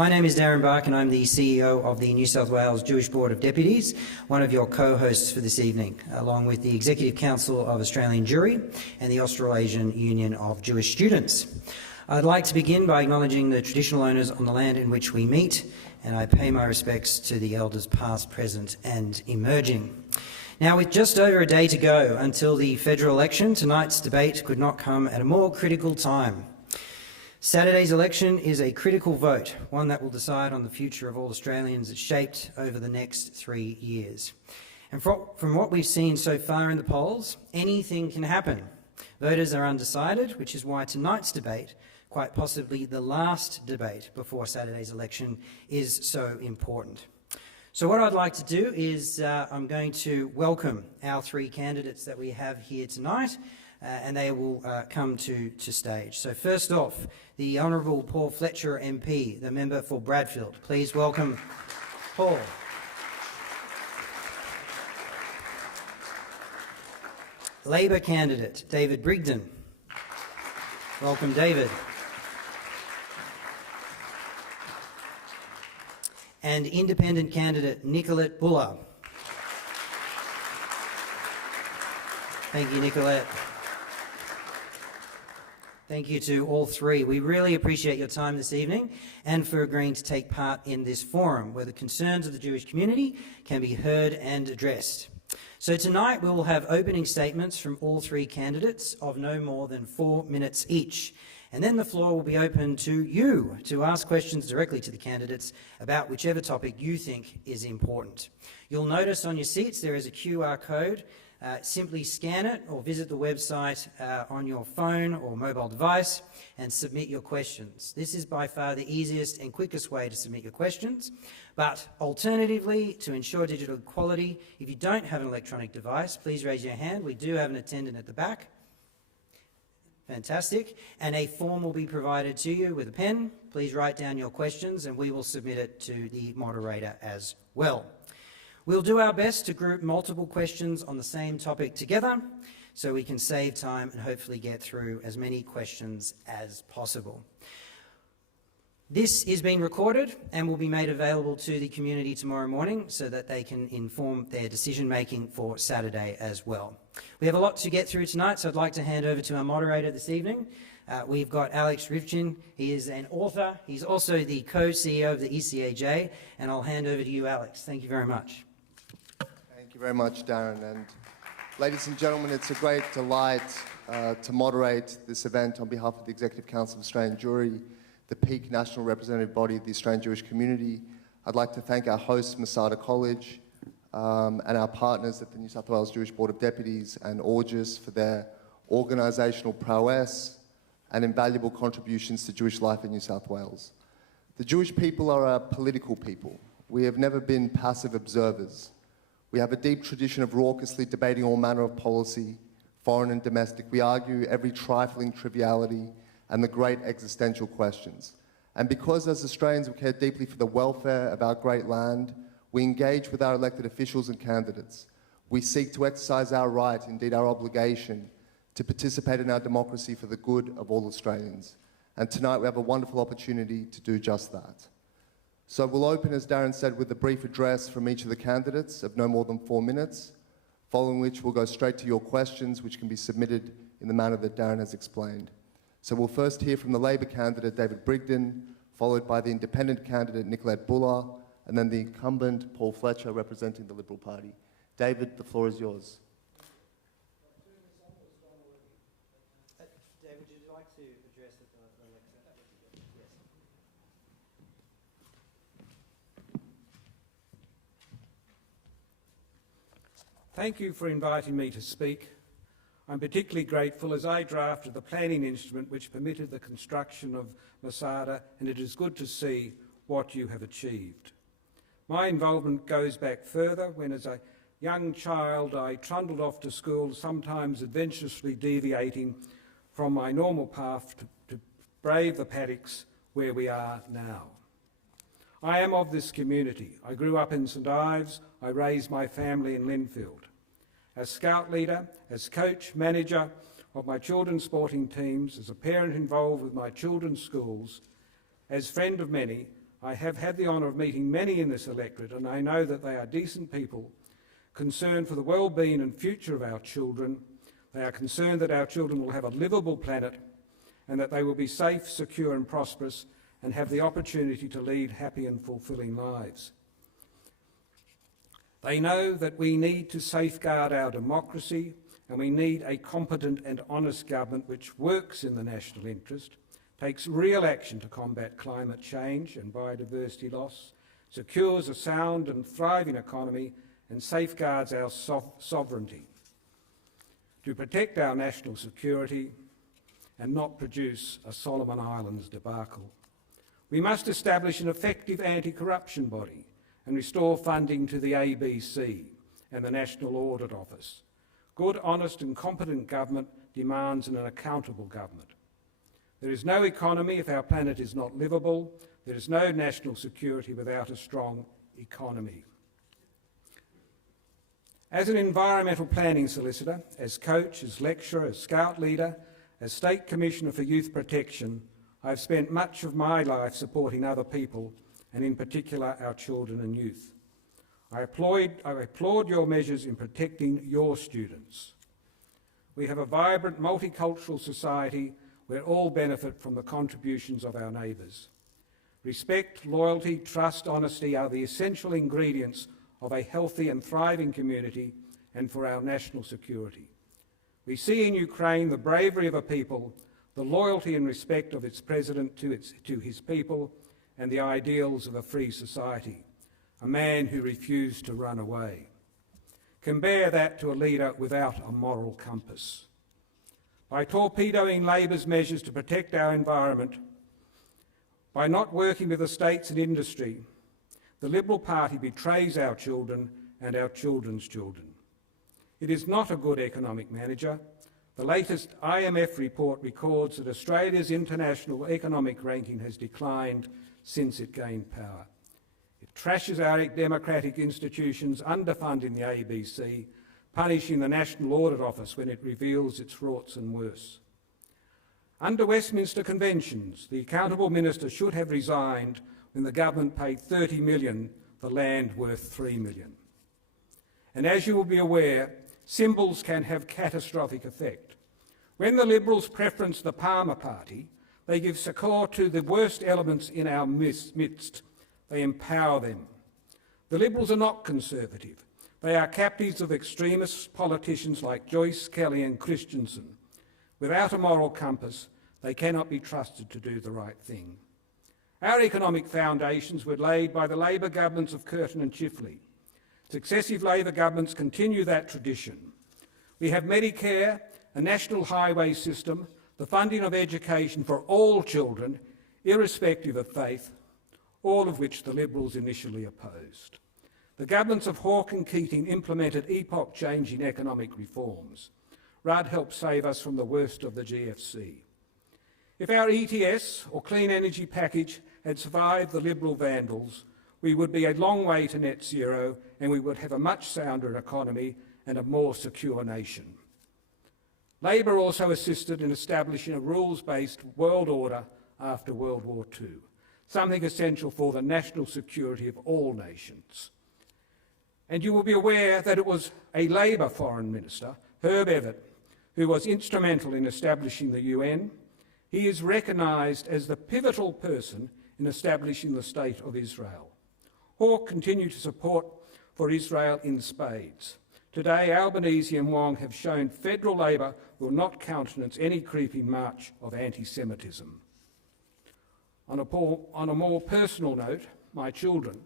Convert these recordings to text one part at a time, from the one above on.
My name is Darren Bark and I'm the CEO of the New South Wales Jewish Board of Deputies, one of your co-hosts for this evening, along with the Executive Council of Australian Jewry and the Australasian Union of Jewish Students. I'd like to begin by acknowledging the traditional owners on the land in which we meet, and I pay my respects to the elders past, present and emerging. Now, with just over a day to go until the federal election, tonight's debate could not come at a more critical time. Saturday's election is a critical vote, one that will decide on the future of all Australians shaped over the next 3 years. And from what we've seen so far in the polls, anything can happen. Voters are undecided, which is why tonight's debate, quite possibly the last debate before Saturday's election, is so important. So what I'd like to do is I'm going to welcome our three candidates that we have here tonight, and they will come to stage. So first off, the Honourable Paul Fletcher MP, the member for Bradfield. Please welcome Paul. Labor candidate David Brigden. Welcome, David. And independent candidate Nicolette Boele. Thank you, Nicolette. Thank you to all three. We really appreciate your time this evening and for agreeing to take part in this forum where the concerns of the Jewish community can be heard and addressed. So tonight we will have opening statements from all three candidates of no more than 4 minutes each. And then the floor will be open to you to ask questions directly to the candidates about whichever topic you think is important. You'll notice on your seats there is a QR code. Simply scan it or visit the website on your phone or mobile device and submit your questions. This is by far the easiest and quickest way to submit your questions. But alternatively, to ensure digital quality, if you don't have an electronic device, please raise your hand. We do have an attendant at the back. Fantastic. And a form will be provided to you with a pen. Please write down your questions and we will submit it to the moderator as well. We'll do our best to group multiple questions on the same topic together so we can save time and hopefully get through as many questions as possible. This is being recorded and will be made available to the community tomorrow morning so that they can inform their decision-making for Saturday as well. We have a lot to get through tonight, so I'd like to hand over to our moderator this evening. We've got Alex Rivchin. He is an author. He's also the co-CEO of the ECAJ, and I'll hand over to you, Alex. Thank you very much. Thank you very much, Darren. And ladies and gentlemen, it's a great delight to moderate this event on behalf of the Executive Council of Australian Jewry, the peak national representative body of the Australian Jewish community. I'd like to thank our host, Masada College, and our partners at the New South Wales Jewish Board of Deputies and Augis for their organisational prowess and invaluable contributions to Jewish life in New South Wales. The Jewish people are a political people. We have never been passive observers. We have a deep tradition of raucously debating all manner of policy, foreign and domestic. We argue every trifling triviality and the great existential questions. And because as Australians we care deeply for the welfare of our great land, we engage with our elected officials and candidates. We seek to exercise our right, indeed our obligation, to participate in our democracy for the good of all Australians. And tonight we have a wonderful opportunity to do just that. So we'll open, as Darren said, with a brief address from each of the candidates of no more than 4 minutes, following which we'll go straight to your questions, which can be submitted in the manner that Darren has explained. So we'll first hear from the Labor candidate, David Brigden, followed by the independent candidate, Nicolette Boele, and then the incumbent, Paul Fletcher, representing the Liberal Party. David, the floor is yours. David, would you like to address the lecture? Yes. Thank you for inviting me to speak. I'm particularly grateful as I drafted the planning instrument which permitted the construction of Masada, and it is good to see what you have achieved. My involvement goes back further when as a young child I trundled off to school, sometimes adventurously deviating from my normal path to brave the paddocks where we are now. I am of this community. I grew up in St Ives. I raised my family in Linfield. As scout leader, as coach, manager of my children's sporting teams, as a parent involved with my children's schools, as friend of many, I have had the honour of meeting many in this electorate, and I know that they are decent people, concerned for the well-being and future of our children. They are concerned that our children will have a livable planet and that they will be safe, secure and prosperous and have the opportunity to lead happy and fulfilling lives. They know that we need to safeguard our democracy and we need a competent and honest government which works in the national interest, takes real action to combat climate change and biodiversity loss, secures a sound and thriving economy and safeguards our sovereignty, to protect our national security and not produce a Solomon Islands debacle. We must establish an effective anti-corruption body and restore funding to the ABC and the National Audit Office. Good, honest and competent government demands an accountable government. There is no economy if our planet is not livable. There is no national security without a strong economy. As an environmental planning solicitor, as coach, as lecturer, as scout leader, as State Commissioner for Youth Protection, I've spent much of my life supporting other people, and in particular our children and youth. I applaud your measures in protecting your students. We have a vibrant multicultural society where all benefit from the contributions of our neighbours. Respect, loyalty, trust, honesty are the essential ingredients of a healthy and thriving community and for our national security. We see in Ukraine the bravery of a people, the loyalty and respect of its president to his people, and the ideals of a free society. A man who refused to run away. Compare that to a leader without a moral compass. By torpedoing Labor's measures to protect our environment, by not working with the states and industry, the Liberal Party betrays our children and our children's children. It is not a good economic manager. The latest IMF report records that Australia's international economic ranking has declined since it gained power. It trashes our democratic institutions, underfunding the ABC, punishing the National Audit Office when it reveals its rorts and worse. Under Westminster conventions, the accountable minister should have resigned when the government paid $30 million for land worth $3 million. And as you will be aware, symbols can have catastrophic effect. When the Liberals preference the Palmer Party, they give succour to the worst elements in our midst. They empower them. The Liberals are not conservative. They are captives of extremist politicians like Joyce, Kelly and Christensen. Without a moral compass, they cannot be trusted to do the right thing. Our economic foundations were laid by the Labor governments of Curtin and Chifley. Successive Labor governments continue that tradition. We have Medicare, a national highway system, the funding of education for all children, irrespective of faith, all of which the Liberals initially opposed. The governments of Hawke and Keating implemented epoch-changing economic reforms. Rudd helped save us from the worst of the GFC. If our ETS or clean energy package had survived the Liberal vandals, we would be a long way to net zero and we would have a much sounder economy and a more secure nation. Labor also assisted in establishing a rules-based world order after World War II, something essential for the national security of all nations. And you will be aware that it was a Labor Foreign Minister, Herb Evatt, who was instrumental in establishing the UN. He is recognised as the pivotal person in establishing the State of Israel. Hawke continued to support for Israel in spades. Today, Albanese and Wong have shown federal Labor will not countenance any creeping march of anti-Semitism. On a more personal note, my children,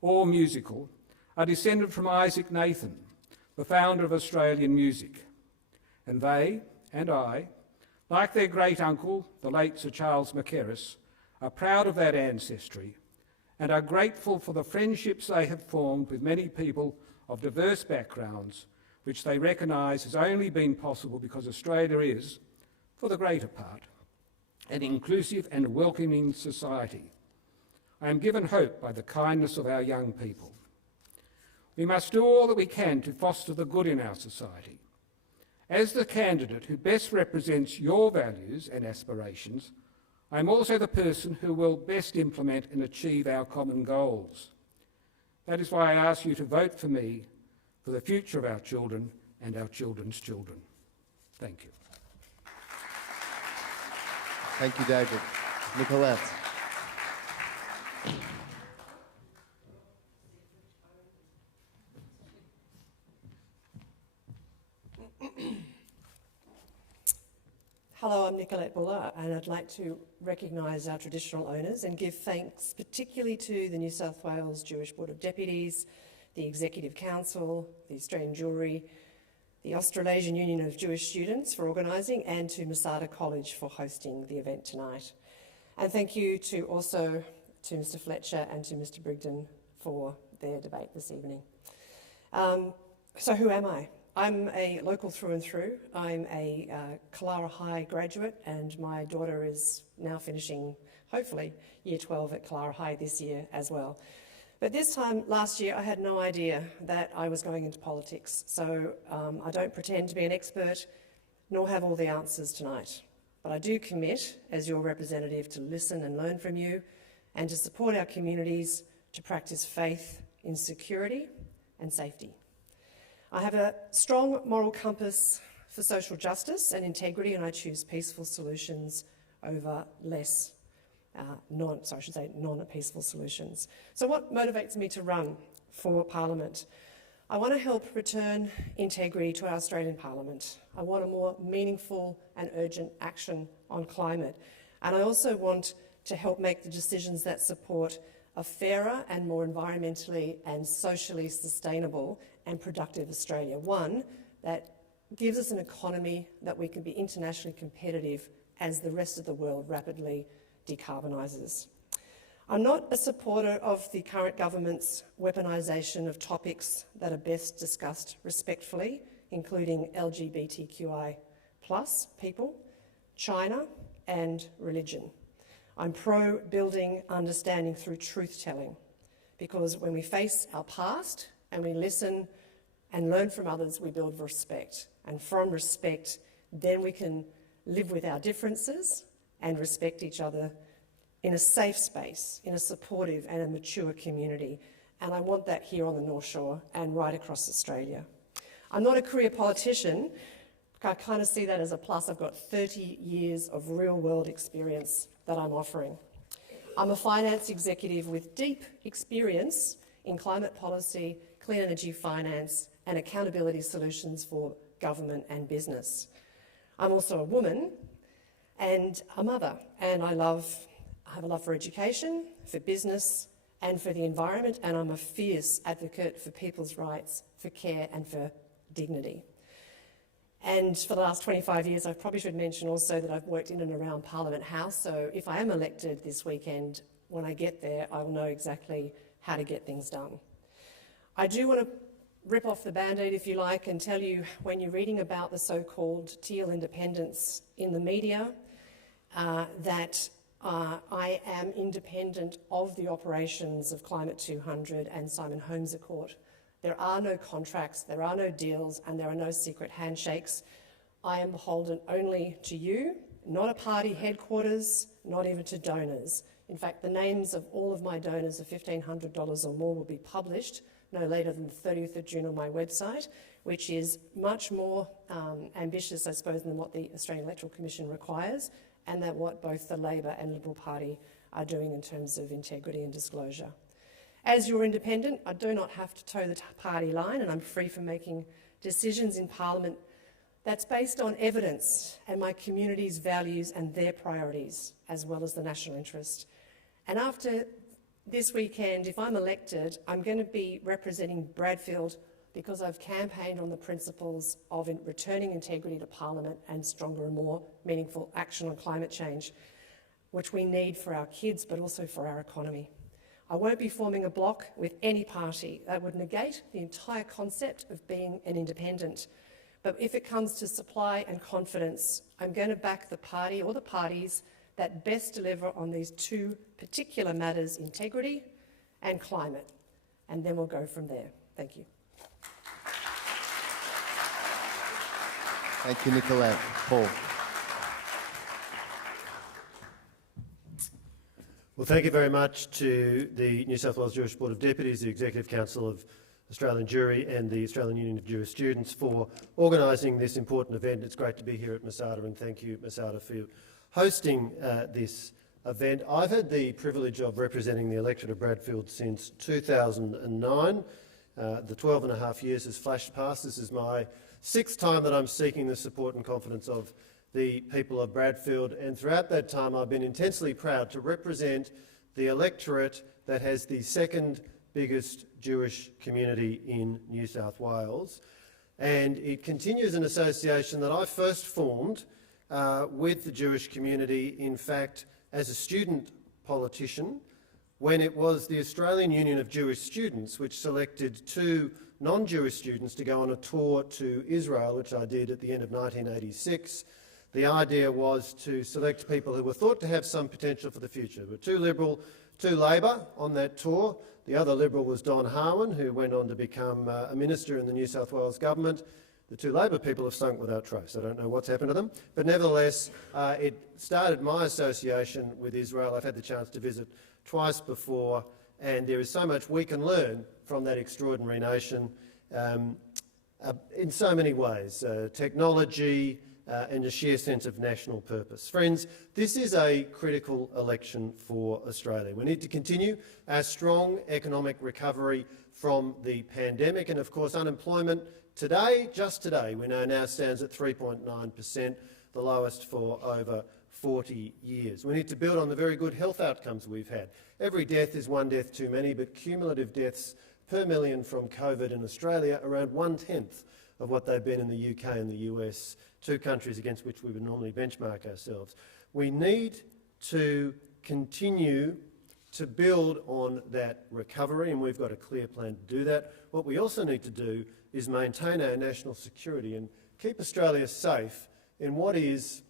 all musical, are descended from Isaac Nathan, the founder of Australian music. And they, and I, like their great-uncle, the late Sir Charles Mackerras, are proud of that ancestry and are grateful for the friendships they have formed with many people of diverse backgrounds, which they recognise has only been possible because Australia is, for the greater part, an inclusive and welcoming society. I am given hope by the kindness of our young people. We must do all that we can to foster the good in our society. As the candidate who best represents your values and aspirations, I'm also the person who will best implement and achieve our common goals. That is why I ask you to vote for me for the future of our children and our children's children. Thank you. Thank you, David. Nicolette. Hello, I'm Nicolette Boele, and I'd like to recognise our traditional owners and give thanks particularly to the New South Wales Jewish Board of Deputies, the Executive Council, the Australian Jewry, the Australasian Union of Jewish Students for organising, and to Masada College for hosting the event tonight. And thank you to also to Mr Fletcher and to Mr Brigden for their debate this evening. So who am I? I'm a local through and through. I'm a Clara High graduate, and my daughter is now finishing, hopefully, Year 12 at Clara High this year as well. But this time last year, I had no idea that I was going into politics, so I don't pretend to be an expert, nor have all the answers tonight. But I do commit, as your representative, to listen and learn from you, and to support our communities to practice faith in security and safety. I have a strong moral compass for social justice and integrity, and I choose peaceful solutions over non-peaceful solutions. So what motivates me to run for Parliament? I want to help return integrity to our Australian Parliament. I want a more meaningful and urgent action on climate. And I also want to help make the decisions that support a fairer and more environmentally and socially sustainable and productive Australia, one that gives us an economy that we can be internationally competitive as the rest of the world rapidly decarbonises. I'm not a supporter of the current government's weaponisation of topics that are best discussed respectfully, including LGBTQI+ people, China and religion. I'm pro-building understanding through truth-telling, because when we face our past and we listen and learn from others, we build respect. And from respect, then we can live with our differences and respect each other in a safe space, in a supportive and a mature community. And I want that here on the North Shore and right across Australia. I'm not a career politician. I kind of see that as a plus. I've got 30 years of real-world experience that I'm offering. I'm a finance executive with deep experience in climate policy, clean energy finance, and accountability solutions for government and business. I'm also a woman and a mother, and I have a love for education, for business, and for the environment, and I'm a fierce advocate for people's rights, for care, and for dignity. And for the last 25 years, I probably should mention also that I've worked in and around Parliament House, so if I am elected this weekend, when I get there, I will know exactly how to get things done. I do want to rip off the Band-Aid, if you like, and tell you, when you're reading about the so-called teal independence in the media, that I am independent of the operations of Climate 200 and Simon Holmes Accord. There are no contracts, there are no deals, and there are no secret handshakes. I am beholden only to you, not a party headquarters, not even to donors. In fact, the names of all of my donors of $1,500 or more will be published no later than the 30th of June on my website, which is much more ambitious, I suppose, than what the Australian Electoral Commission requires, and that what both the Labor and Liberal Party are doing in terms of integrity and disclosure. As your independent, I do not have to toe the party line, and I'm free from making decisions in Parliament that's based on evidence and my community's values and their priorities, as well as the national interest. And after this weekend, if I'm elected, I'm going to be representing Bradfield because I've campaigned on the principles of returning integrity to Parliament and stronger and more meaningful action on climate change, which we need for our kids but also for our economy. I won't be forming a bloc with any party. That would negate the entire concept of being an independent. But if it comes to supply and confidence, I'm going to back the party or the parties that best deliver on these two particular matters, integrity and climate. And then we'll go from there. Thank you. Thank you, Nicolette. Paul. Well, thank you very much to the New South Wales Jewish Board of Deputies, the Executive Council of Australian Jewry and the Australian Union of Jewish Students for organising this important event. It's great to be here at Masada, and thank you, Masada, for hosting this event. I've had the privilege of representing the electorate of Bradfield since 2009. The 12 and a half years has flashed past. This is my 6th time that I'm seeking the support and confidence of the people of Bradfield, and throughout that time I've been intensely proud to represent the electorate that has the 2nd biggest Jewish community in New South Wales. And it continues an association that I first formed with the Jewish community, in fact, as a student politician, when it was the Australian Union of Jewish Students which selected 2 non-Jewish students to go on a tour to Israel, which I did at the end of 1986. The idea was to select people who were thought to have some potential for the future. There were 2 Liberal, 2 Labor on that tour. The other Liberal was Don Harwin, who went on to become a minister in the New South Wales government. The 2 Labor people have sunk without trace. I don't know what's happened to them. But nevertheless, it started my association with Israel. I've had the chance to visit twice before, and there is so much we can learn from that extraordinary nation in so many ways. Technology, and a sheer sense of national purpose. Friends, this is a critical election for Australia. We need to continue our strong economic recovery from the pandemic, and of course unemployment today, just today, we know now stands at 3.9%, the lowest for over 40 years. We need to build on the very good health outcomes we've had. Every death is 1 death too many, but cumulative deaths per million from COVID in Australia around 1/10 of what they've been in the UK and the US, 2 countries against which we would normally benchmark ourselves. We need to continue to build on that recovery, and we've got a clear plan to do that. What we also need to do is maintain our national security and keep Australia safe in what is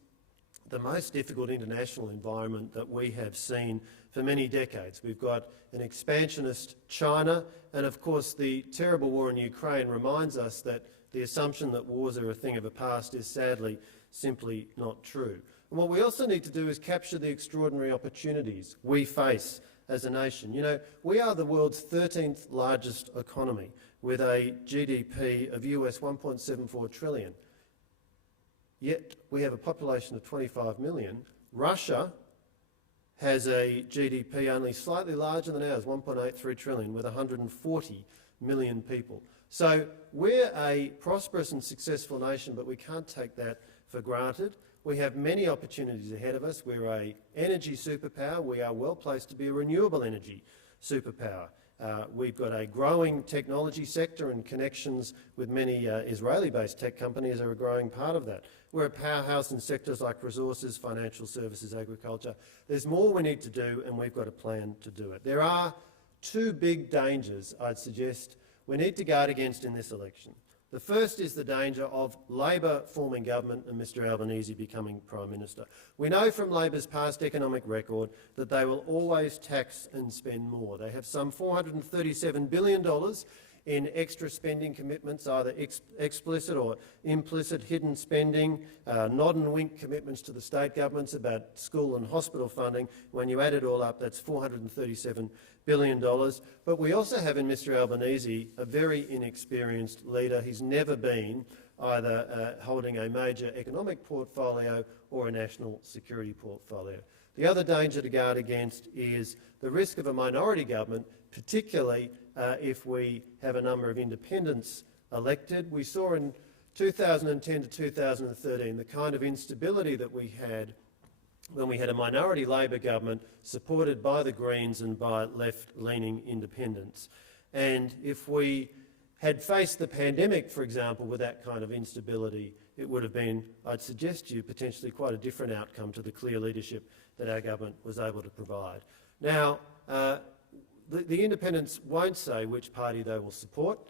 the most difficult international environment that we have seen for many decades. We've got an expansionist China, and of course the terrible war in Ukraine reminds us that the assumption that wars are a thing of the past is sadly simply not true. And what we also need to do is capture the extraordinary opportunities we face as a nation. You know, we are the world's 13th largest economy with a GDP of US 1.74 trillion. Yet we have a population of 25 million. Russia has a GDP only slightly larger than ours, 1.83 trillion, with 140 million people. So we're a prosperous and successful nation, but we can't take that for granted. We have many opportunities ahead of us. We're an energy superpower. We are well placed to be a renewable energy superpower. We've got a growing technology sector, and connections with many Israeli-based tech companies are a growing part of that. We're a powerhouse in sectors like resources, financial services, agriculture. There's more we need to do, and we've got a plan to do it. There are 2 big dangers I'd suggest we need to guard against in this election. The first is the danger of Labor forming government and Mr Albanese becoming Prime Minister. We know from Labor's past economic record that they will always tax and spend more. They have some $437 billion in extra spending commitments, either explicit or implicit hidden spending, nod and wink commitments to the state governments about school and hospital funding. When you add it all up, that's $437 billion. But we also have in Mr Albanese a very inexperienced leader. He's never been either holding a major economic portfolio or a national security portfolio. The other danger to guard against is the risk of a minority government, particularly if we have a number of independents elected. We saw in 2010 to 2013 the kind of instability that we had when we had a minority Labor government supported by the Greens and by left-leaning independents. And if we had faced the pandemic, for example, with that kind of instability, it would have been, I'd suggest to you, potentially quite a different outcome to the clear leadership that our government was able to provide. Now, the independents won't say which party they will support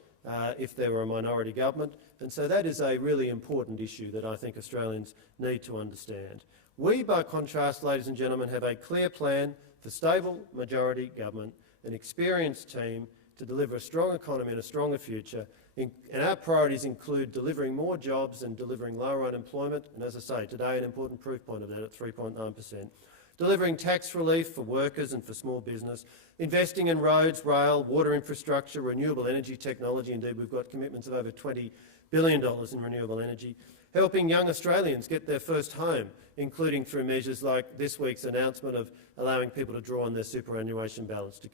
if there were a minority government, and so that is a really important issue that I think Australians need to understand. We, by contrast, ladies and gentlemen, have a clear plan for stable majority government, an experienced team to deliver a strong economy and a stronger future, and our priorities include delivering more jobs and delivering lower unemployment, and as I say, today an important proof point of that at 3.9%, delivering tax relief for workers and for small business, investing in roads, rail, water infrastructure, renewable energy technology. Indeed, we've got commitments of over $20 billion in renewable energy, helping young Australians get their first home, including through measures like this week's announcement of allowing people to draw on their superannuation balance to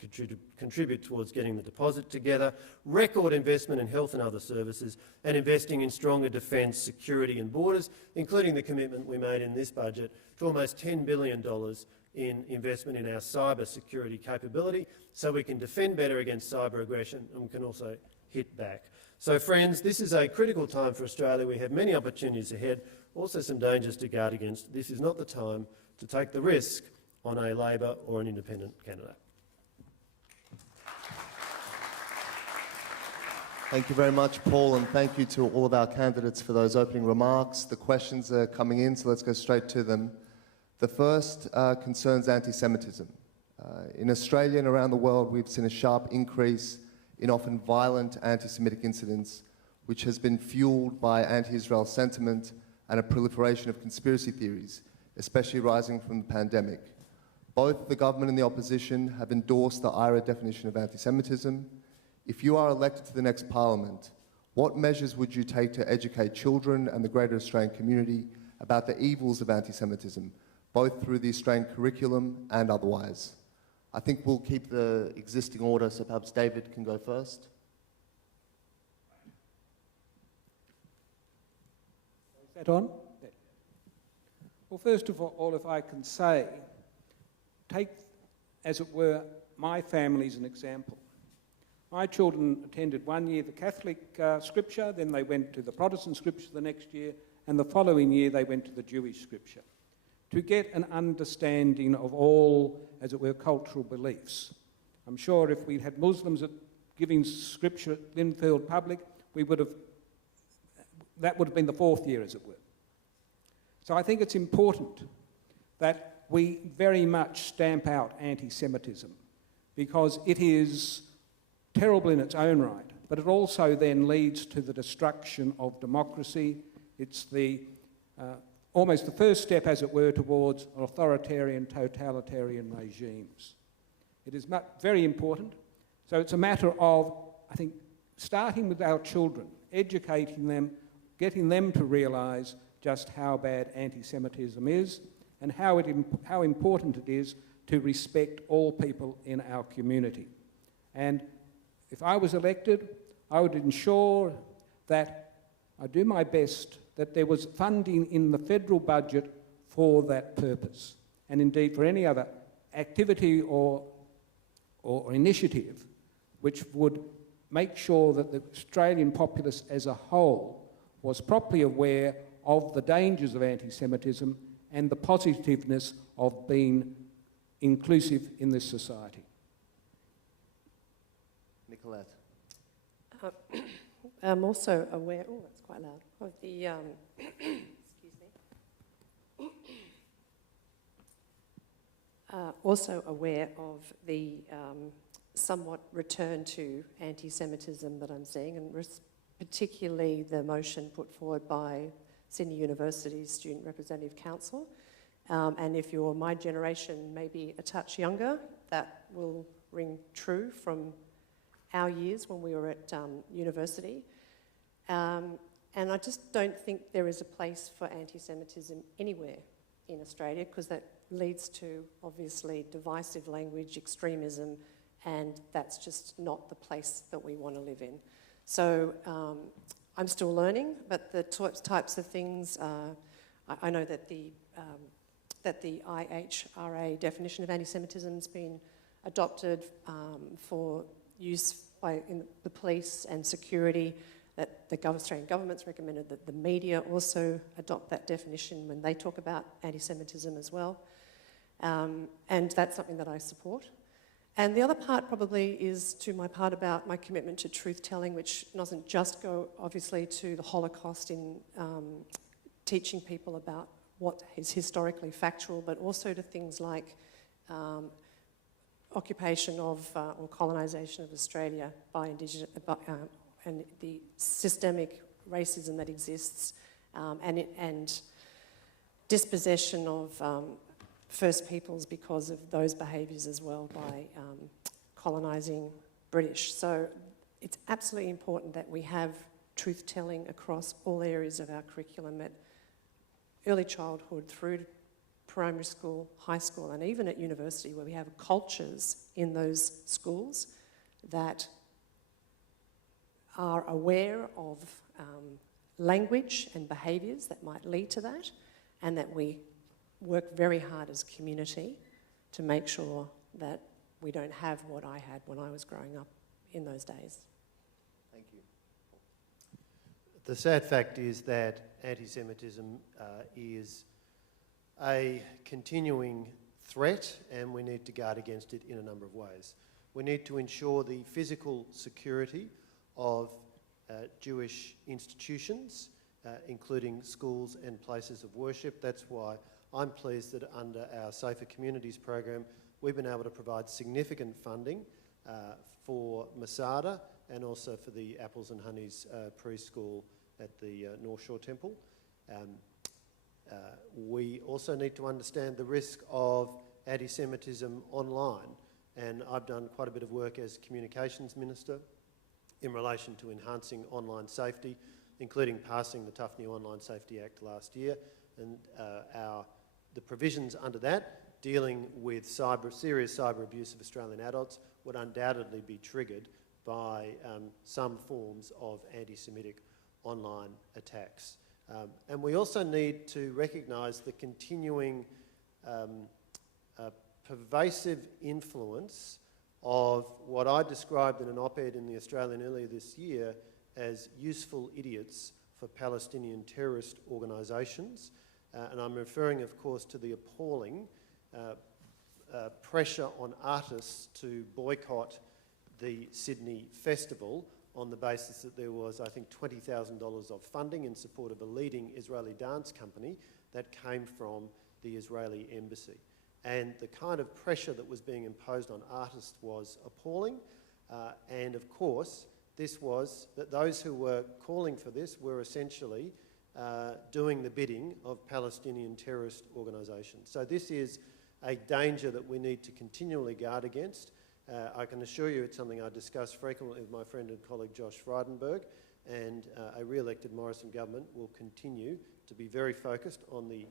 contribute towards getting the deposit together, record investment in health and other services, and investing in stronger defence, security and borders, including the commitment we made in this budget to almost $10 billion in investment in our cyber security capability so we can defend better against cyber aggression and we can also hit back. So friends, this is a critical time for Australia. We have many opportunities ahead, also some dangers to guard against. This is not the time to take the risk on a Labor or an independent candidate. Thank you very much, Paul, and thank you to all of our candidates for those opening remarks. The questions are coming in, so let's go straight to them. The first concerns anti-Semitism. In Australia and around the world, we've seen a sharp increase in often violent anti-Semitic incidents, which has been fueled by anti-Israel sentiment and a proliferation of conspiracy theories, especially rising from the pandemic. Both the government and the opposition have endorsed the IRA definition of anti-Semitism. If you are elected to the next parliament, what measures would you take to educate children and the greater Australian community about the evils of anti-Semitism, both through the Australian curriculum and otherwise? I think we'll keep the existing order, so perhaps David can go first. Is that on? Yeah. Well, first of all, if I can say, take, as it were, my family as an example. My children attended one year the Catholic scripture, then they went to the Protestant scripture the next year, and the following year they went to the Jewish scripture, to get an understanding of all, as it were, cultural beliefs. I'm sure if we had Muslims giving scripture at Linfield Public, that would have been the fourth year, as it were. So I think it's important that we very much stamp out anti-Semitism, because it is terrible in its own right, but it also then leads to the destruction of democracy. It's almost the first step, as it were, towards authoritarian, totalitarian regimes. It is very important. So it's a matter of, I think, starting with our children, educating them, getting them to realise just how bad anti-Semitism is and how important it is to respect all people in our community. And if I was elected, I would ensure that I do my best that there was funding in the federal budget for that purpose, and indeed for any other activity or initiative which would make sure that the Australian populace as a whole was properly aware of the dangers of anti-Semitism and the positiveness of being inclusive in this society. Nicolette. I'm also aware, oh, that's quite loud, of the, excuse me, also aware of the somewhat return to anti-Semitism that I'm seeing, and particularly the motion put forward by Sydney University's Student Representative Council. And if you're my generation, maybe a touch younger, that will ring true from our years when we were at university. And I just don't think there is a place for anti-Semitism anywhere in Australia, because that leads to, obviously, divisive language, extremism, and that's just not the place that we want to live in. So I'm still learning, but the types of things, I know that the IHRA definition of anti-Semitism has been adopted for use by the police and security, that the Australian government's recommended that the media also adopt that definition when they talk about anti-Semitism as well. And that's something that I support. And the other part probably is to my part about my commitment to truth-telling, which doesn't just go, obviously, to the Holocaust in teaching people about what is historically factual, but also to things like occupation of or colonisation of Australia by Indigenous, and the systemic racism that exists, and dispossession of First Peoples because of those behaviours as well by colonising British. So it's absolutely important that we have truth-telling across all areas of our curriculum at early childhood through primary school, high school, and even at university, where we have cultures in those schools that are aware of language and behaviours that might lead to that, and that we work very hard as a community to make sure that we don't have what I had when I was growing up in those days. Thank you. The sad fact is that anti-Semitism is a continuing threat, and we need to guard against it in a number of ways. We need to ensure the physical security of Jewish institutions, including schools and places of worship. That's why I'm pleased that under our Safer Communities program, we've been able to provide significant funding for Masada and also for the Apples and Honeys preschool at the North Shore Temple. We also need to understand the risk of anti-Semitism online, and I've done quite a bit of work as Communications Minister in relation to enhancing online safety, including passing the Tough New Online Safety Act last year, and the provisions under that dealing with serious cyber abuse of Australian adults would undoubtedly be triggered by some forms of anti-Semitic online attacks. And we also need to recognise the continuing pervasive influence of what I described in an op-ed in The Australian earlier this year as useful idiots for Palestinian terrorist organisations. And I'm referring, of course, to the appalling pressure on artists to boycott the Sydney Festival on the basis that there was, I think, $20,000 of funding in support of a leading Israeli dance company that came from the Israeli embassy. And the kind of pressure that was being imposed on artists was appalling. And of course, this was that those who were calling for this were essentially doing the bidding of Palestinian terrorist organisations. So this is a danger that we need to continually guard against. I can assure you it's something I discuss frequently with my friend and colleague Josh Frydenberg, and a re-elected Morrison government will continue to be very focused on the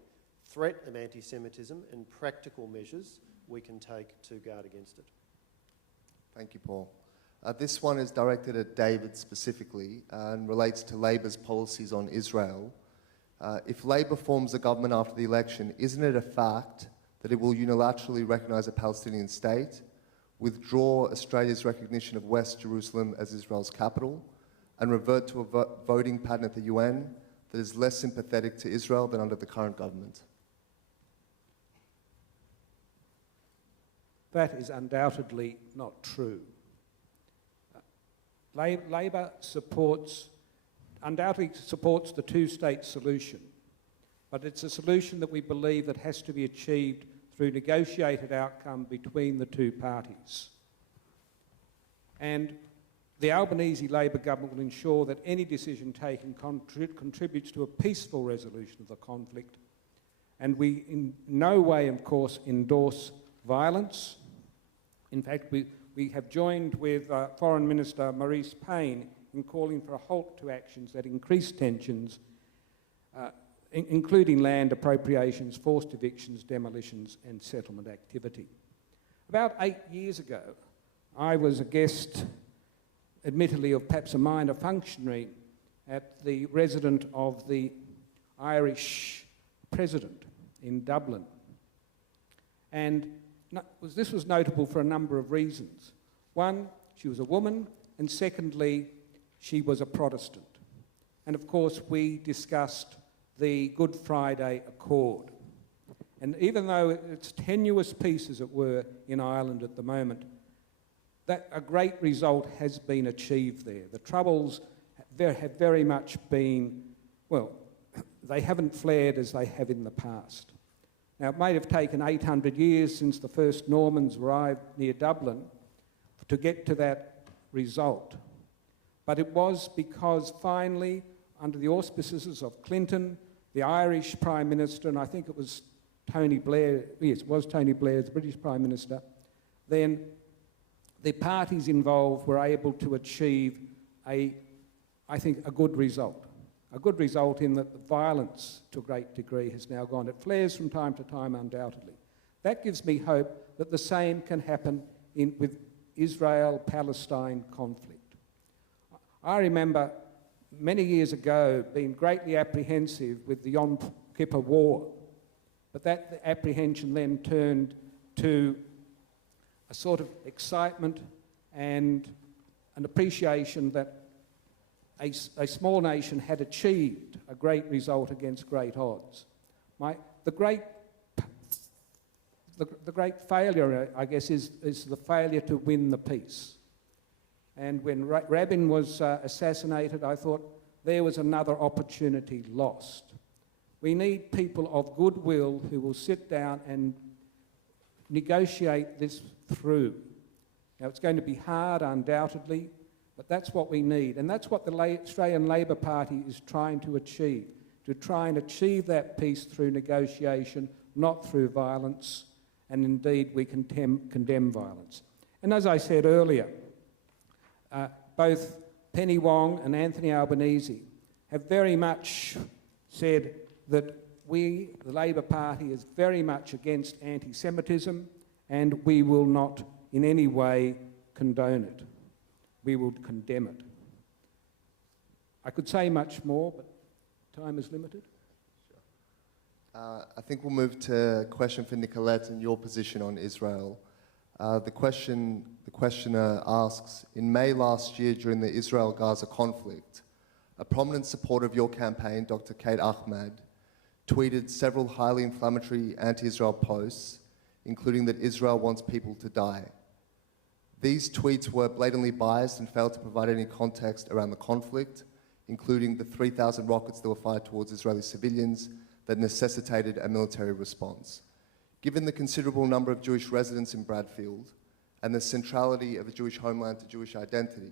threat of anti-Semitism and practical measures we can take to guard against it. Thank you, Paul. This one is directed at David specifically and relates to Labor's policies on Israel. If Labor forms a government after the election, isn't it a fact that it will unilaterally recognise a Palestinian state, withdraw Australia's recognition of West Jerusalem as Israel's capital, and revert to a voting pattern at the UN that is less sympathetic to Israel than under the current government? That is undoubtedly not true. Labor undoubtedly supports the two-state solution, but it's a solution that we believe that has to be achieved through negotiated outcome between the two parties. And the Albanese Labor government will ensure that any decision taken contributes to a peaceful resolution of the conflict, and we in no way, of course, endorse violence. In fact, we have joined with Foreign Minister Maurice Payne in calling for a halt to actions that increase tensions, including land appropriations, forced evictions, demolitions and settlement activity. About 8 years ago, I was a guest, admittedly of perhaps a minor functionary, at the residence of the Irish President in Dublin. And this was notable for a number of reasons. One, she was a woman, and secondly, she was a Protestant. And of course, we discussed the Good Friday Accord. And even though it's tenuous peace, as it were, in Ireland at the moment, that a great result has been achieved there. The troubles have very much been, well, they haven't flared as they have in the past. Now, it may have taken 800 years since the first Normans arrived near Dublin to get to that result. But it was because finally, under the auspices of Clinton, the Irish Prime Minister, and I think it was Tony Blair, yes, it was Tony Blair, the British Prime Minister, then the parties involved were able to achieve I think, a good result. A good result in that the violence, to a great degree, has now gone. It flares from time to time, undoubtedly. That gives me hope that the same can happen with Israel-Palestine conflict. I remember many years ago being greatly apprehensive with the Yom Kippur War, but that apprehension then turned to a sort of excitement and an appreciation that a small nation had achieved a great result against great odds. The great failure, I guess, is the failure to win the peace. And when Rabin was assassinated, I thought there was another opportunity lost. We need people of goodwill who will sit down and negotiate this through. Now, it's going to be hard, undoubtedly, but that's what we need. And that's what the Australian Labor Party is trying to achieve that peace through negotiation, not through violence. And indeed, we condemn violence. And as I said earlier, both Penny Wong and Anthony Albanese have very much said that the Labor Party, is very much against anti-Semitism, and we will not in any way condone it. We will condemn it. I could say much more, but time is limited. I think we'll move to a question for Nicolette and your position on Israel. The questioner asks, in May last year during the Israel-Gaza conflict, a prominent supporter of your campaign, Dr. Kate Ahmad, tweeted several highly inflammatory anti-Israel posts, including that Israel wants people to die. These tweets were blatantly biased and failed to provide any context around the conflict, including the 3,000 rockets that were fired towards Israeli civilians that necessitated a military response. Given the considerable number of Jewish residents in Bradfield and the centrality of the Jewish homeland to Jewish identity,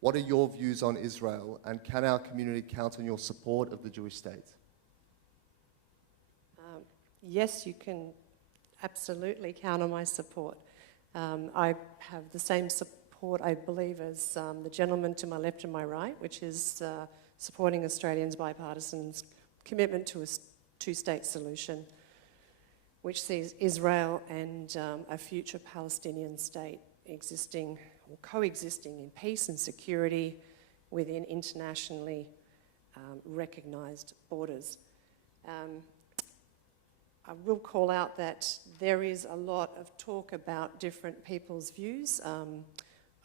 what are your views on Israel, and can our community count on your support of the Jewish state? Yes, you can absolutely count on my support. I have the same support, I believe, as the gentleman to my left and my right, which is supporting Australians' bipartisan commitment to a two-state solution, which sees Israel and a future Palestinian state existing or coexisting in peace and security within internationally recognised borders. I will call out that there is a lot of talk about different people's views.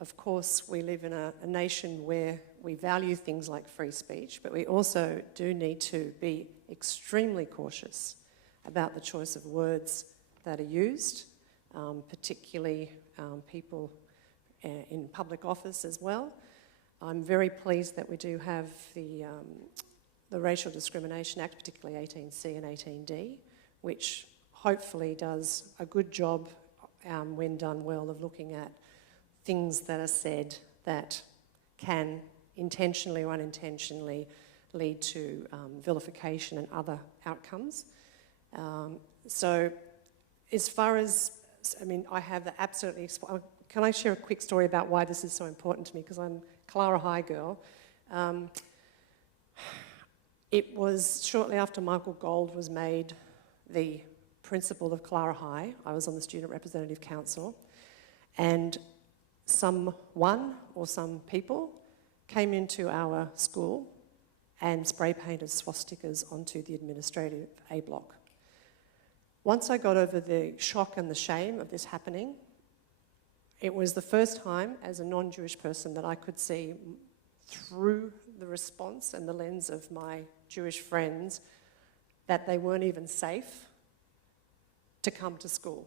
Of course, we live in a nation where we value things like free speech, but we also do need to be extremely cautious about the choice of words that are used, particularly people in public office as well. I'm very pleased that we do have the Racial Discrimination Act, particularly 18C and 18D, which hopefully does a good job, when done well, of looking at things that are said that can intentionally or unintentionally lead to vilification and other outcomes. So as far as, I have the absolutely, can I share a quick story about why this is so important to me? Because I'm a Clara High girl. It was shortly after Michael Gold was made the principal of Clara High. I was on the Student Representative Council, and someone or some people came into our school and spray painted swastikas onto the administrative A block. Once I got over the shock and the shame of this happening, it was the first time as a non-Jewish person that I could see through the response and the lens of my Jewish friends that they weren't even safe to come to school.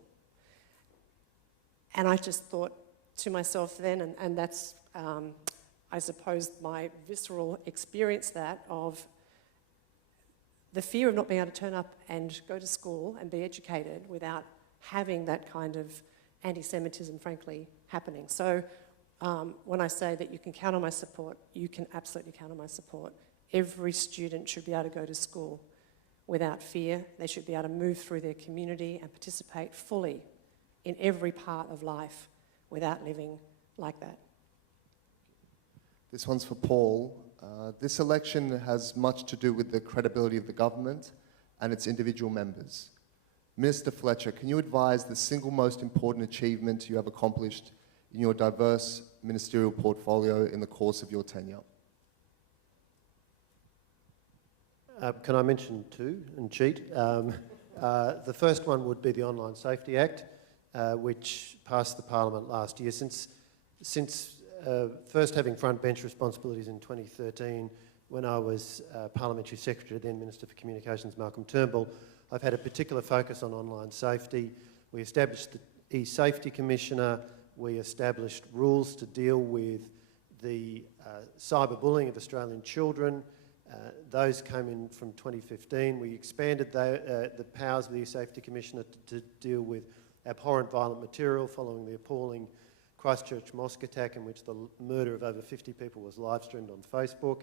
And I just thought to myself then, and that's, I suppose, my visceral experience of the fear of not being able to turn up and go to school and be educated without having that kind of anti-Semitism, frankly, happening. So when I say that you can count on my support, you can absolutely count on my support. Every student should be able to go to school without fear. They should be able to move through their community and participate fully in every part of life without living like that. This one's for Paul. This election has much to do with the credibility of the government and its individual members. Minister Fletcher, can you advise the single most important achievement you have accomplished in your diverse ministerial portfolio in the course of your tenure? Can I mention two and cheat? The first one would be the Online Safety Act, which passed the Parliament last year. Since first having front bench responsibilities in 2013, when I was Parliamentary Secretary, then Minister for Communications Malcolm Turnbull, I've had a particular focus on online safety. We established the E-Safety Commissioner. We established rules to deal with the cyberbullying of Australian children. Those came in from 2015. We expanded the powers of the E-Safety Commissioner to deal with abhorrent violent material following the appalling Christchurch mosque attack in which the murder of over 50 people was live-streamed on Facebook.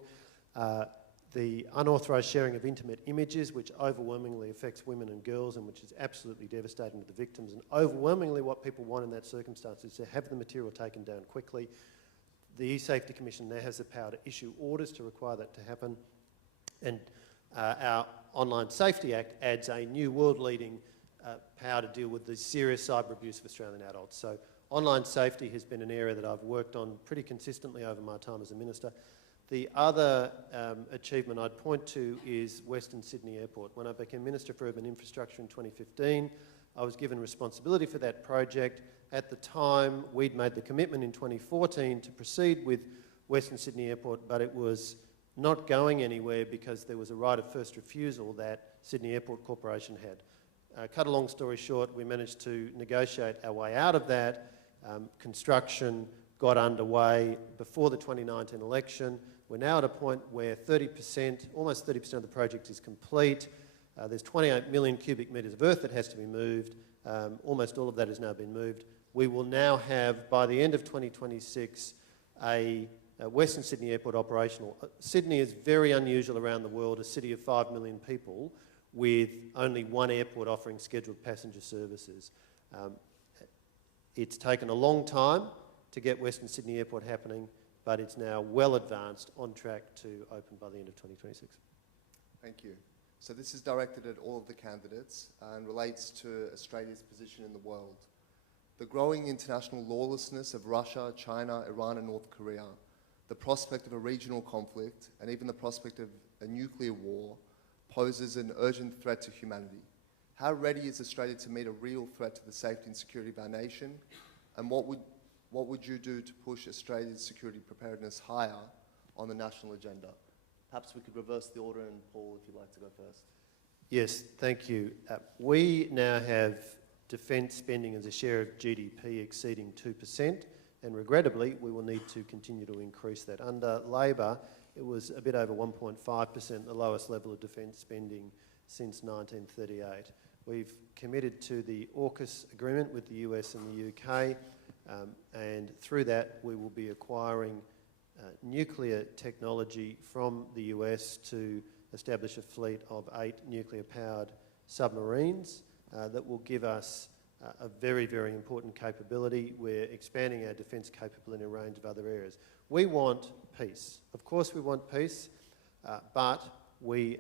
The unauthorised sharing of intimate images, which overwhelmingly affects women and girls and which is absolutely devastating to the victims. And overwhelmingly what people want in that circumstance is to have the material taken down quickly. The E-Safety Commission now has the power to issue orders to require that to happen. And our Online Safety Act adds a new world-leading power to deal with the serious cyber abuse of Australian adults. So online safety has been an area that I've worked on pretty consistently over my time as a minister. The other achievement I'd point to is Western Sydney Airport. When I became Minister for Urban Infrastructure in 2015, I was given responsibility for that project. At the time, we'd made the commitment in 2014 to proceed with Western Sydney Airport, but it was not going anywhere because there was a right of first refusal that Sydney Airport Corporation had. Cut a long story short, we managed to negotiate our way out of that. Construction got underway before the 2019 election. We're now at a point where almost 30% of the project is complete. There's 28 million cubic metres of earth that has to be moved. Almost all of that has now been moved. We will now have, by the end of 2026, a Western Sydney Airport operational. Sydney is very unusual around the world, a city of 5 million people with only one airport offering scheduled passenger services. It's taken a long time to get Western Sydney Airport happening, but it's now well advanced, on track to open by the end of 2026. Thank you. So this is directed at all of the candidates and relates to Australia's position in the world. The growing international lawlessness of Russia, China, Iran and North Korea, the prospect of a regional conflict and even the prospect of a nuclear war poses an urgent threat to humanity. How ready is Australia to meet a real threat to the safety and security of our nation? And what would you do to push Australia's security preparedness higher on the national agenda? Perhaps we could reverse the order, and Paul, if you'd like to go first. Yes, thank you. We now have defence spending as a share of GDP exceeding 2%, and regrettably, we will need to continue to increase that. Under Labor, it was a bit over 1.5%, the lowest level of defence spending since 1938. We've committed to the AUKUS agreement with the US and the UK, and through that we will be acquiring nuclear technology from the US to establish a fleet of 8 nuclear-powered submarines that will give us a very, very important capability. We're expanding our defence capability in a range of other areas. We want peace. Of course we want peace, but we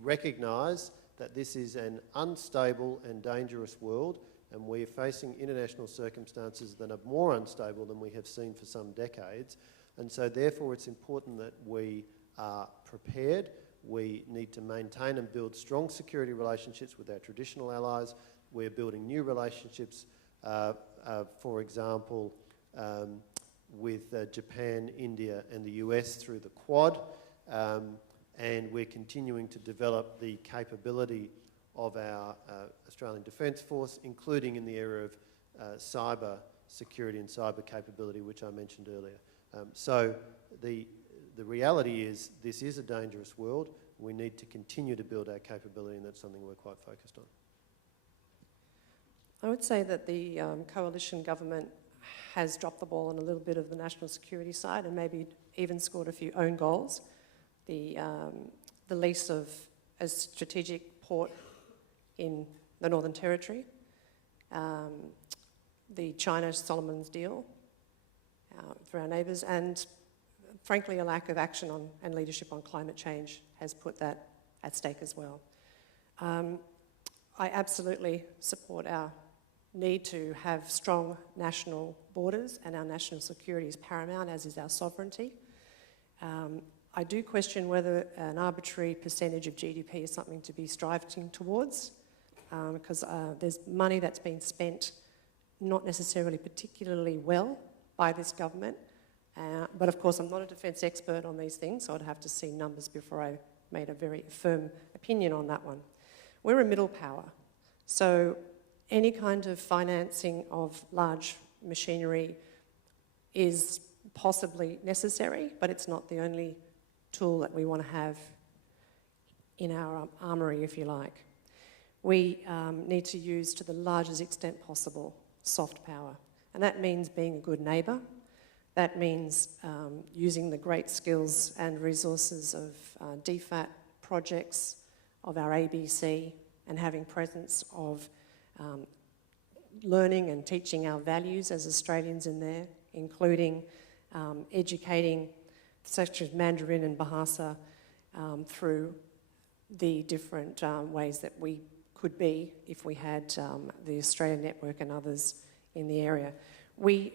recognise that this is an unstable and dangerous world, and we're facing international circumstances that are more unstable than we have seen for some decades. And so therefore it's important that we are prepared. We need to maintain and build strong security relationships with our traditional allies. We're building new relationships, for example, with Japan, India and the US through the Quad. And we're continuing to develop the capability of our Australian Defence Force, including in the area of cyber security and cyber capability, which I mentioned earlier. So the reality is this is a dangerous world. We need to continue to build our capability, and that's something we're quite focused on. I would say that the coalition government has dropped the ball on a little bit of the national security side and maybe even scored a few own goals. The lease of a strategic port in the Northern Territory, the China-Solomons deal for our neighbours, and frankly a lack of action on and leadership on climate change has put that at stake as well. I absolutely support our need to have strong national borders, and our national security is paramount, as is our sovereignty. I do question whether an arbitrary percentage of GDP is something to be striving towards, because there's money that's been spent not necessarily particularly well by this government. But of course, I'm not a defence expert on these things, so I'd have to see numbers before I made a very firm opinion on that one. We're a middle power, so any kind of financing of large machinery is possibly necessary, but it's not the only tool that we want to have in our armoury, if you like. We need to use, to the largest extent possible, soft power, and that means being a good neighbour. That means using the great skills and resources of DFAT projects, of our ABC, and having presence of learning and teaching our values as Australians in there, including educating, such as Mandarin and Bahasa, through the different ways that we could be if we had the Australian Network and others in the area. We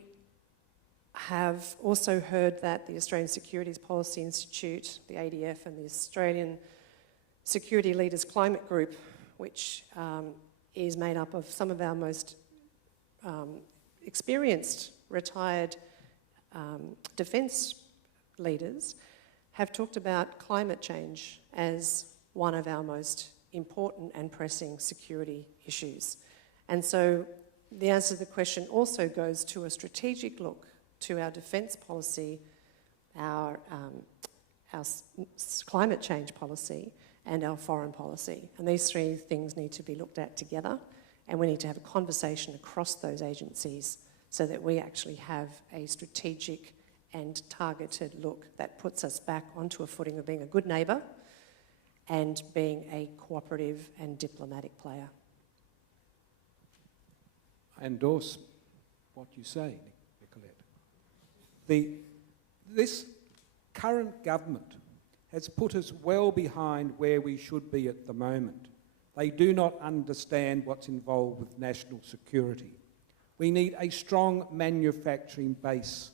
have also heard that the Australian Securities Policy Institute, the ADF, and the Australian Security Leaders Climate Group, which is made up of some of our most experienced retired defence leaders, have talked about climate change as one of our most important and pressing security issues. And so the answer to the question also goes to a strategic look to our defence policy, our climate change policy, and our foreign policy. And these three things need to be looked at together, and we need to have a conversation across those agencies so that we actually have a strategic and targeted look that puts us back onto a footing of being a good neighbour and being a cooperative and diplomatic player. I endorse what you say, Nicolette. This current government has put us well behind where we should be at the moment. They do not understand what's involved with national security. We need a strong manufacturing base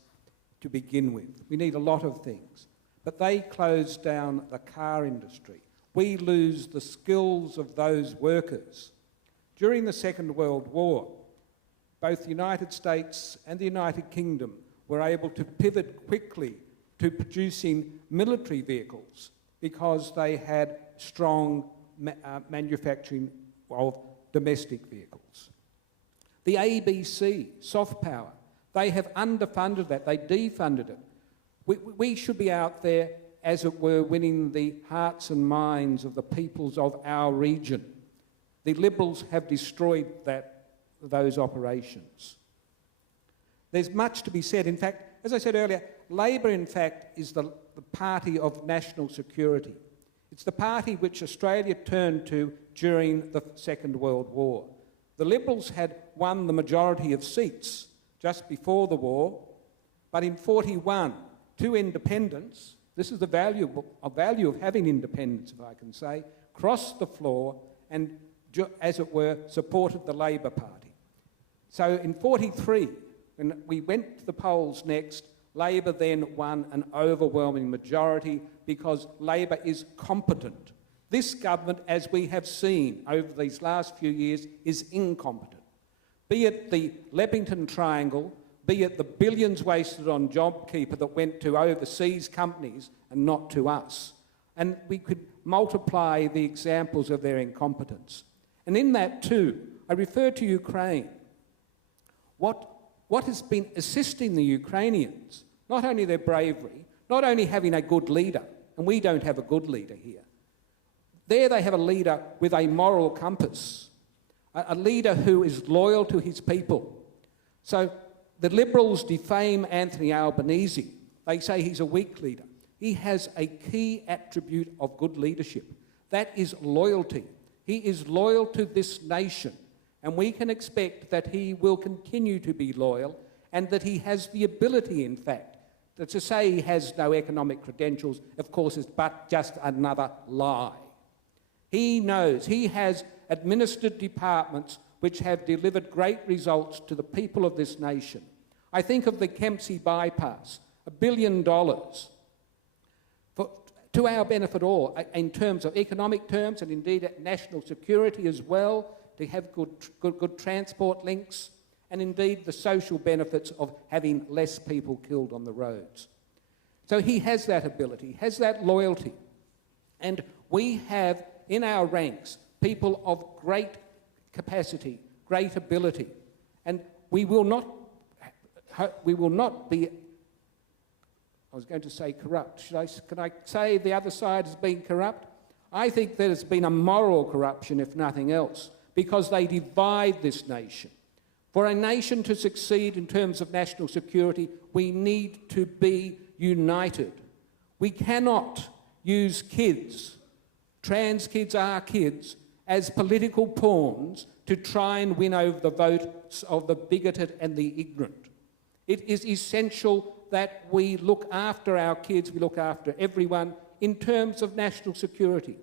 to begin with. We need a lot of things. But they close down the car industry. We lose the skills of those workers. During the Second World War, both the United States and the United Kingdom were able to pivot quickly to producing military vehicles because they had strong manufacturing of domestic vehicles. The ABC, soft power, they have underfunded that, they defunded it. We should be out there, as it were, winning the hearts and minds of the peoples of our region. The Liberals have destroyed those operations. There's much to be said. In fact, as I said earlier, Labor, in fact, is the party of national security. It's the party which Australia turned to during the Second World War. The Liberals had won the majority of seats just before the war, but in 1941, two independents, this is the value of having independence, if I can say, crossed the floor and, as it were, supported the Labor Party. So in 1943, when we went to the polls next, Labor then won an overwhelming majority because Labor is competent. This government, as we have seen over these last few years, is incompetent. Be it the Leppington Triangle, be it the billions wasted on JobKeeper that went to overseas companies and not to us. And we could multiply the examples of their incompetence. And in that too, I refer to Ukraine. What has been assisting the Ukrainians, not only their bravery, not only having a good leader, and we don't have a good leader here. There they have a leader with a moral compass, a leader who is loyal to his people. So the Liberals defame Anthony Albanese. They say he's a weak leader. He has a key attribute of good leadership. That is loyalty. He is loyal to this nation, and we can expect that he will continue to be loyal and that he has the ability, in fact. That to say he has no economic credentials, of course, is but just another lie. He knows he has administered departments which have delivered great results to the people of this nation. I think of the Kempsey bypass, $1 billion to our benefit all, in terms of economic terms and indeed national security as well, to have good transport links, and indeed the social benefits of having less people killed on the roads. So he has that ability, has that loyalty. And we have in our ranks people of great capacity, great ability. And we will not be, I was going to say corrupt. Can I say the other side has been corrupt? I think there's been a moral corruption, if nothing else, because they divide this nation. For a nation to succeed in terms of national security, we need to be united. We cannot use kids, trans kids are kids, as political pawns to try and win over the votes of the bigoted and the ignorant. It is essential that we look after our kids, we look after everyone in terms of national security.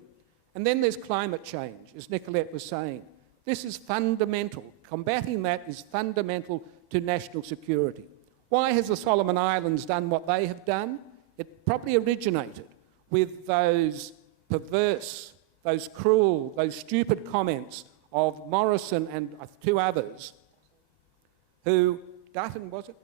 And then there's climate change, as Nicolette was saying. This is fundamental. Combating that is fundamental to national security. Why has the Solomon Islands done what they have done? It probably originated with those perverse, those cruel, those stupid comments of Morrison and two others who, Dutton was it?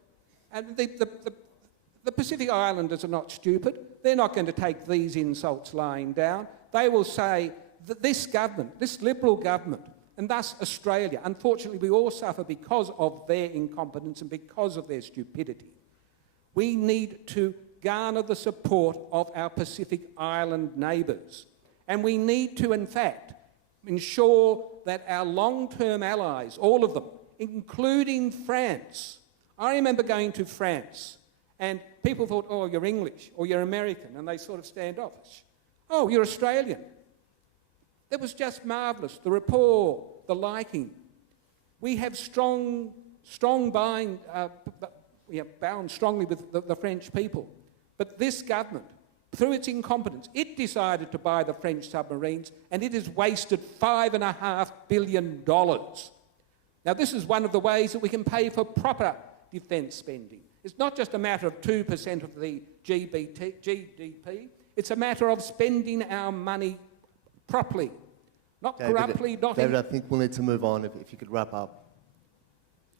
And the Pacific Islanders are not stupid. They're not going to take these insults lying down. They will say that this government, this Liberal government, and thus Australia, unfortunately we all suffer because of their incompetence and because of their stupidity. We need to garner the support of our Pacific Island neighbours. And we need to, in fact, ensure that our long-term allies, all of them, including France. I remember going to France and people thought, oh, you're English or you're American, and they sort of standoffish. Oh, you're Australian. That was just marvellous, the rapport, the liking. We have bound strongly with the French people. But this government, through its incompetence, it decided to buy the French submarines, and it has wasted $5.5 billion. Now, this is one of the ways that we can pay for proper defence spending. It's not just a matter of 2% of the GDP. It's a matter of spending our money properly, not corruptly. David, I think we'll need to move on if you could wrap up.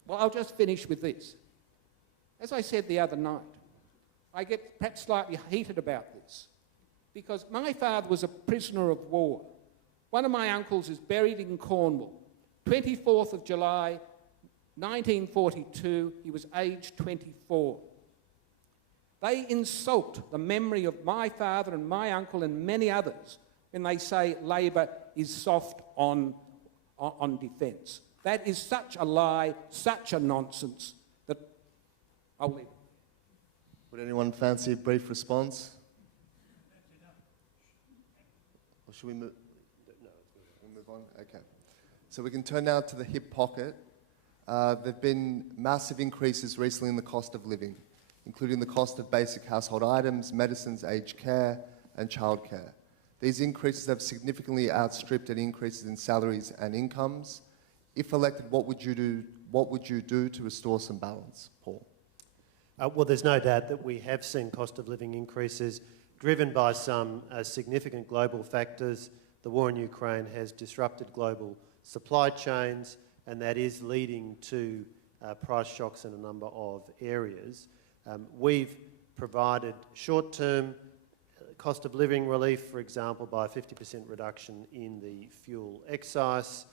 Well, I'll just finish with this. As I said the other night, I get perhaps slightly heated about this because my father was a prisoner of war. One of my uncles is buried in Cornwall. 24th of July, 1942, he was aged 24. They insult the memory of my father and my uncle and many others when they say Labor is soft on defence. That is such a lie, such a nonsense, that I'll leave it. Would anyone fancy a brief response? Or should we move? No, we'll move on. Okay. So we can turn now to the hip pocket. There have been massive increases recently in the cost of living, including the cost of basic household items, medicines, aged care, and childcare. These increases have significantly outstripped any increases in salaries and incomes. If elected, what would you do to restore some balance, Paul? Well, there's no doubt that we have seen cost of living increases driven by some significant global factors. The war in Ukraine has disrupted global supply chains, and that is leading to price shocks in a number of areas. We've provided short-term cost of living relief, for example, by a 50% reduction in the fuel excise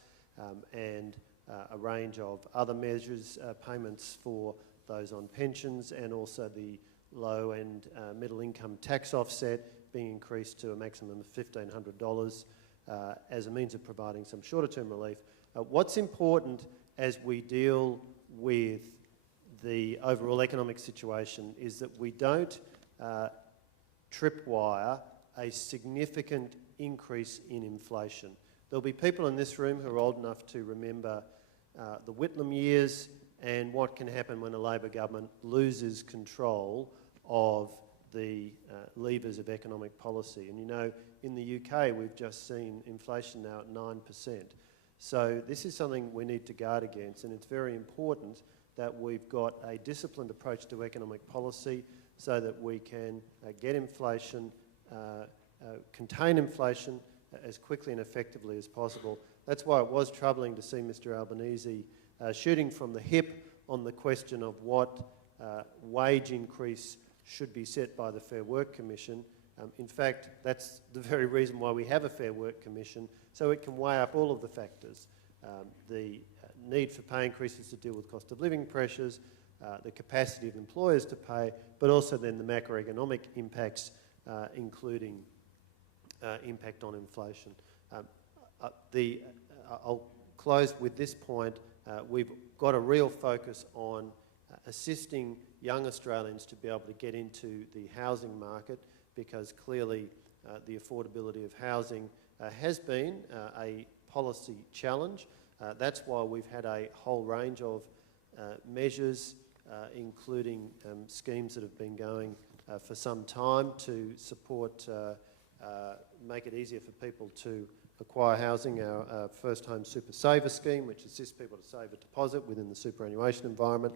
and a range of other measures, payments for those on pensions, and also the low and middle income tax offset being increased to a maximum of $1,500 as a means of providing some shorter term relief. What's important as we deal with the overall economic situation is that we don't tripwire a significant increase in inflation. There'll be people in this room who are old enough to remember the Whitlam years and what can happen when a Labor government loses control of the levers of economic policy. And you know, in the UK, we've just seen inflation now at 9%. So this is something we need to guard against, and it's very important that we've got a disciplined approach to economic policy so that we can get inflation, contain inflation as quickly and effectively as possible. That's why it was troubling to see Mr Albanese shooting from the hip on the question of what wage increase should be set by the Fair Work Commission. In fact, that's the very reason why we have a Fair Work Commission, so it can weigh up all of the factors. The need for pay increases to deal with cost of living pressures, the capacity of employers to pay, but also then the macroeconomic impacts, including impact on inflation. I'll close with this point. We've got a real focus on assisting young Australians to be able to get into the housing market, because clearly the affordability of housing has been a policy challenge. That's why we've had a whole range of measures, including schemes that have been going for some time to support, make it easier for people to acquire housing. Our First Home Super Saver scheme, which assists people to save a deposit within the superannuation environment.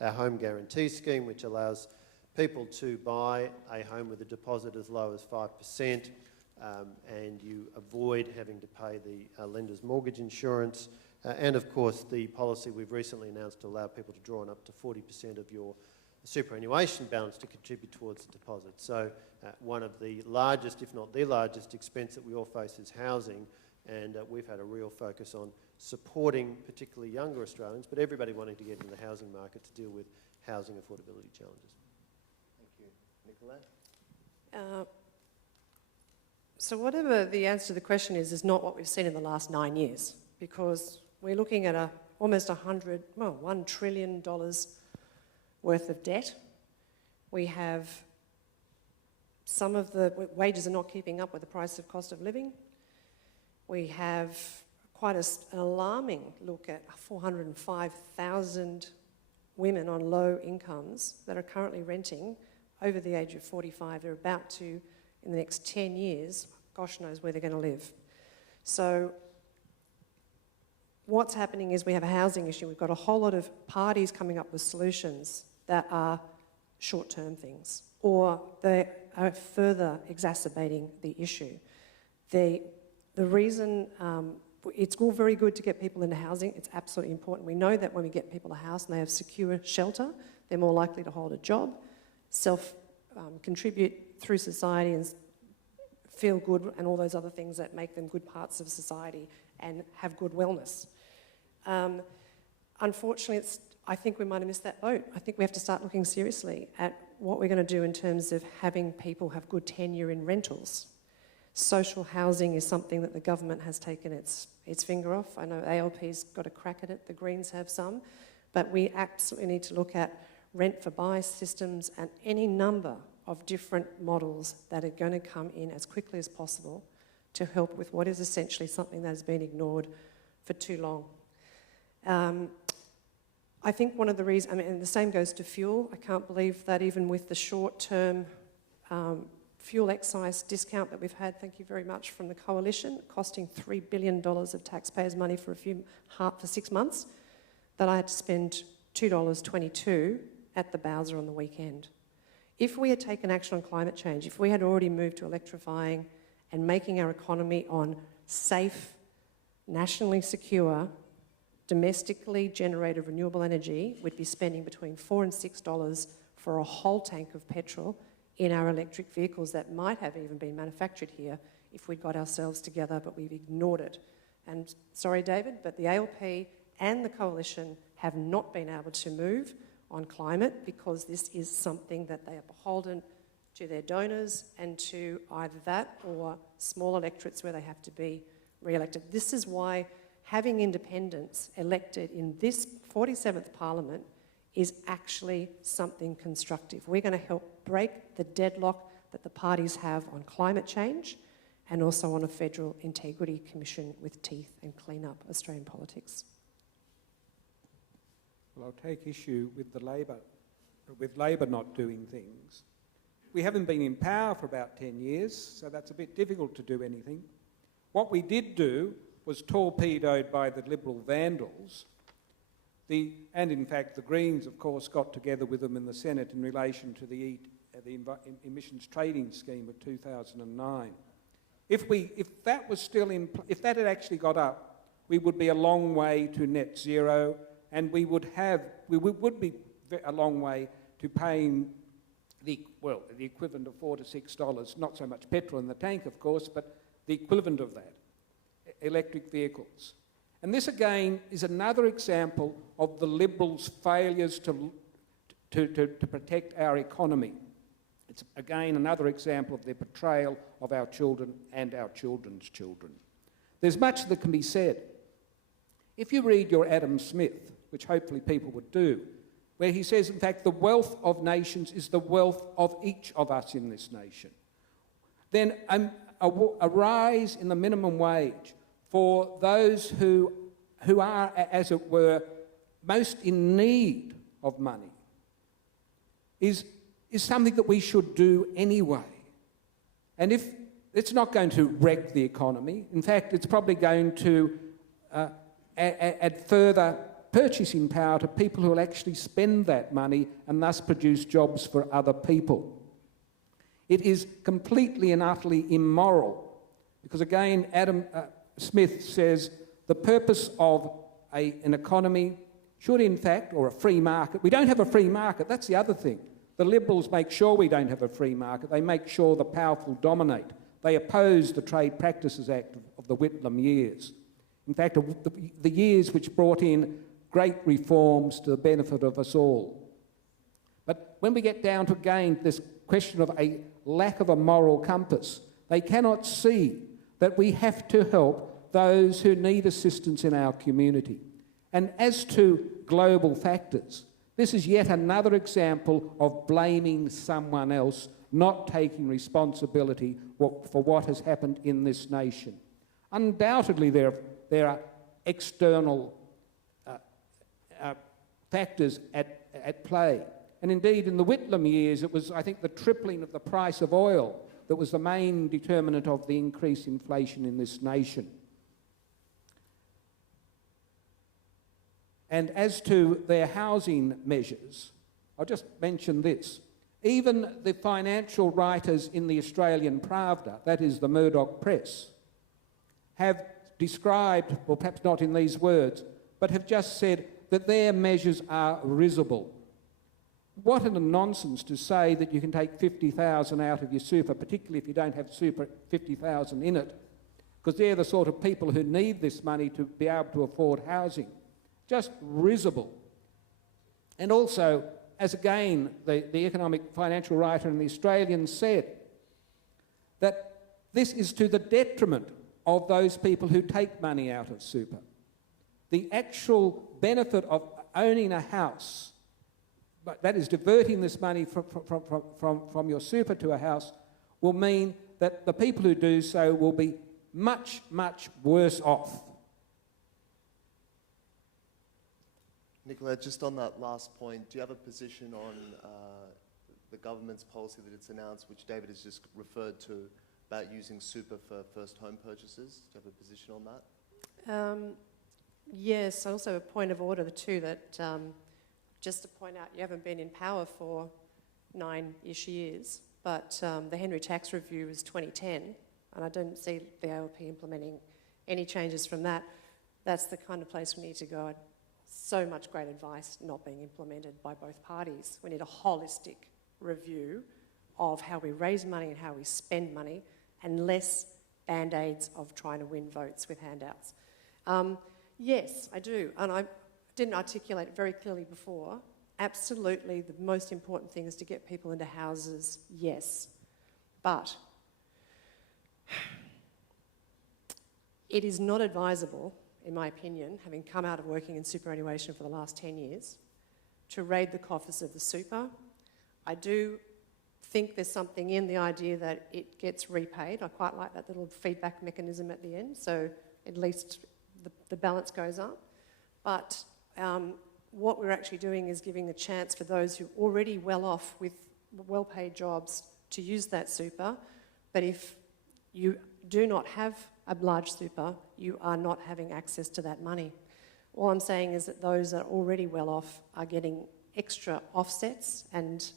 Our Home Guarantee scheme, which allows people to buy a home with a deposit as low as 5%, and you avoid having to pay the lender's mortgage insurance. And of course, the policy we've recently announced to allow people to draw on up to 40% of your superannuation balance to contribute towards the deposit. So one of the largest, if not the largest, expense that we all face is housing, and we've had a real focus on supporting particularly younger Australians, but everybody wanting to get into the housing market to deal with housing affordability challenges. Thank you. Nicolette? So whatever the answer to the question is not what we've seen in the last 9 years, because we're looking at almost $1 trillion worth of debt. We have some of the wages are not keeping up with the price of cost of living. We have quite an alarming look at 405,000 women on low incomes that are currently renting over the age of 45. They're about to, in the next 10 years, gosh knows where they're going to live. So what's happening is we have a housing issue. We've got a whole lot of parties coming up with solutions that are short-term things, or they are further exacerbating the issue. The reason it's all very good to get people into housing. It's absolutely important. We know that when we get people a house and they have secure shelter, they're more likely to hold a job, contribute through society and feel good, and all those other things that make them good parts of society and have good wellness. Unfortunately, I think we might have missed that boat. I think we have to start looking seriously at what we're going to do in terms of having people have good tenure in rentals. Social housing is something that the government has taken its finger off. I know ALP's got a crack at it, the Greens have some, but we absolutely need to look at rent for buy systems and any number of different models that are going to come in as quickly as possible to help with what is essentially something that has been ignored for too long. I think one of the reasons, and the same goes to fuel. I can't believe that even with the short-term fuel excise discount that we've had, thank you very much, from the Coalition, costing $3 billion of taxpayers' money for 6 months, that I had to spend $2.22 at the Bowser on the weekend. If we had taken action on climate change, if we had already moved to electrifying and making our economy on safe, nationally secure, domestically generated renewable energy, we'd be spending between $4 and $6 for a whole tank of petrol in our electric vehicles that might have even been manufactured here if we'd got ourselves together, but we've ignored it. And sorry, David, but the ALP and the Coalition have not been able to move on climate because this is something that they are beholden to their donors and to either that or small electorates where they have to be re-elected. This is why having independents elected in this 47th Parliament is actually something constructive. We're going to help break the deadlock that the parties have on climate change and also on a federal integrity commission with teeth and clean up Australian politics. Well, I'll take issue with Labor not doing things. We haven't been in power for about 10 years, so that's a bit difficult to do anything. What we did do was torpedoed by the Liberal vandals, and in fact the Greens, of course, got together with them in the Senate in relation to the emissions trading scheme of 2009. If that had actually got up, we would be a long way to net zero, and we would be a long way to paying the equivalent of $4 to $6, not so much petrol in the tank, of course, but the equivalent of that, electric vehicles. And this again is another example of the Liberals' failures to protect our economy. It's again another example of their betrayal of our children and our children's children. There's much that can be said. If you read your Adam Smith, which hopefully people would do, where he says, in fact, the wealth of nations is the wealth of each of us in this nation, then a rise in the minimum wage for those who are, as it were, most in need of money is something that we should do anyway. And if it's not going to wreck the economy, in fact, it's probably going to add further purchasing power to people who will actually spend that money and thus produce jobs for other people. It is completely and utterly immoral because, again, Adam Smith says the purpose of an economy should, in fact, or a free market. We don't have a free market, that's the other thing. The Liberals make sure we don't have a free market. They make sure the powerful dominate. They oppose the Trade Practices Act of the Whitlam years. In fact, the years which brought in great reforms to the benefit of us all. But when we get down to, again, this question of a lack of a moral compass, they cannot see that we have to help those who need assistance in our community. And as to global factors, this is yet another example of blaming someone else, not taking responsibility for what has happened in this nation. Undoubtedly, there are external factors at play. And indeed, in the Whitlam years, it was, I think, the tripling of the price of oil that was the main determinant of the increased inflation in this nation. And as to their housing measures, I'll just mention this. Even the financial writers in the Australian Pravda, that is the Murdoch press, have described, well, perhaps not in these words, but have just said that their measures are risible. What a nonsense to say that you can take $50,000 out of your super, particularly if you don't have super $50,000 in it, because they're the sort of people who need this money to be able to afford housing. Just risible. And also, as again the economic financial writer in the Australian said, that this is to the detriment of those people who take money out of super. The actual benefit of owning a house, but that is diverting this money from your super to a house, will mean that the people who do so will be much, much worse off. Nicolette, just on that last point, do you have a position on the government's policy that it's announced, which David has just referred to, about using super for first home purchases? Do you have a position on that? Yes, also a point of order too, that just to point out, you haven't been in power for 9-ish years, but the Henry Tax Review is 2010, and I don't see the ALP implementing any changes from that. That's the kind of place we need to go. So much great advice not being implemented by both parties. We need a holistic review of how we raise money and how we spend money, and less band-aids of trying to win votes with handouts. Yes, I do, and I didn't articulate it very clearly before. Absolutely, the most important thing is to get people into houses, yes. But it is not advisable, in my opinion, having come out of working in superannuation for the last 10 years, to raid the coffers of the super. I do think there's something in the idea that it gets repaid. I quite like that little feedback mechanism at the end, so at least the balance goes up. But what we're actually doing is giving a chance for those who are already well off with well-paid jobs to use that super. But if you do not have a large super, you are not having access to that money. All I'm saying is that those that are already well off are getting extra offsets and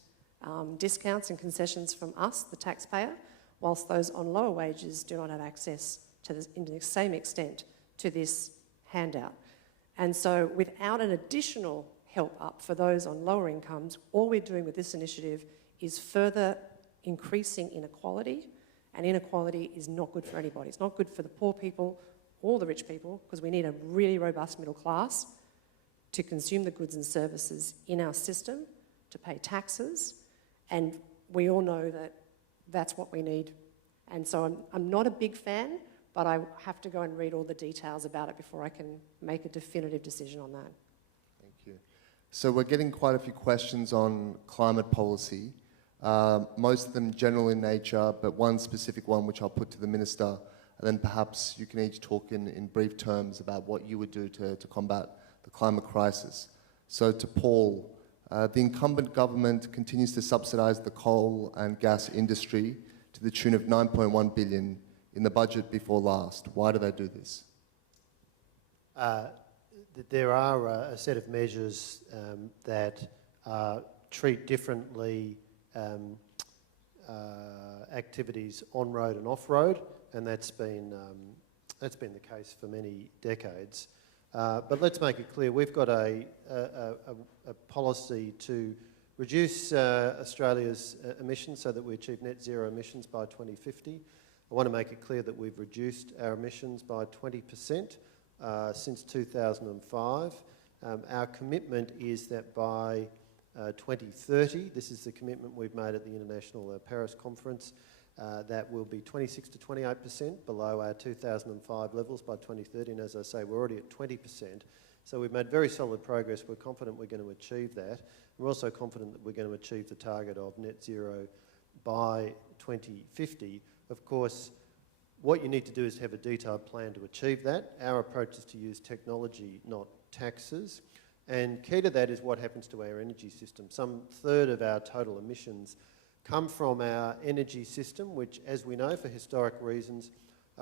discounts and concessions from us, the taxpayer, whilst those on lower wages do not have access to this, in the same extent to this handout. And so without an additional help up for those on lower incomes, all we're doing with this initiative is further increasing inequality, and inequality is not good for anybody. It's not good for the poor people or the rich people, because we need a really robust middle class to consume the goods and services in our system, to pay taxes, and we all know that that's what we need. And so I'm not a big fan, but I have to go and read all the details about it before I can make a definitive decision on that. Thank you. So we're getting quite a few questions on climate policy, most of them general in nature, but one specific one which I'll put to the Minister, and then perhaps you can each talk in brief terms about what you would do to combat the climate crisis. So to Paul, the incumbent government continues to subsidise the coal and gas industry to the tune of $9.1 billion in the budget before last. Why do they do this? There are a set of measures that treat differently activities on road and off road, and that's been the case for many decades. But let's make it clear: we've got a policy to reduce Australia's emissions so that we achieve net zero emissions by 2050. I want to make it clear that we've reduced our emissions by 20% since 2005. Our commitment is that by 2030, this is the commitment we've made at the International Paris Conference, that will be 26 to 28% below our 2005 levels by 2030, and as I say, we're already at 20%. So we've made very solid progress. We're confident we're going to achieve that. We're also confident that we're going to achieve the target of net zero by 2050. Of course, what you need to do is have a detailed plan to achieve that. Our approach is to use technology, not taxes. And key to that is what happens to our energy system. Some third of our total emissions come from our energy system, which, as we know, for historic reasons,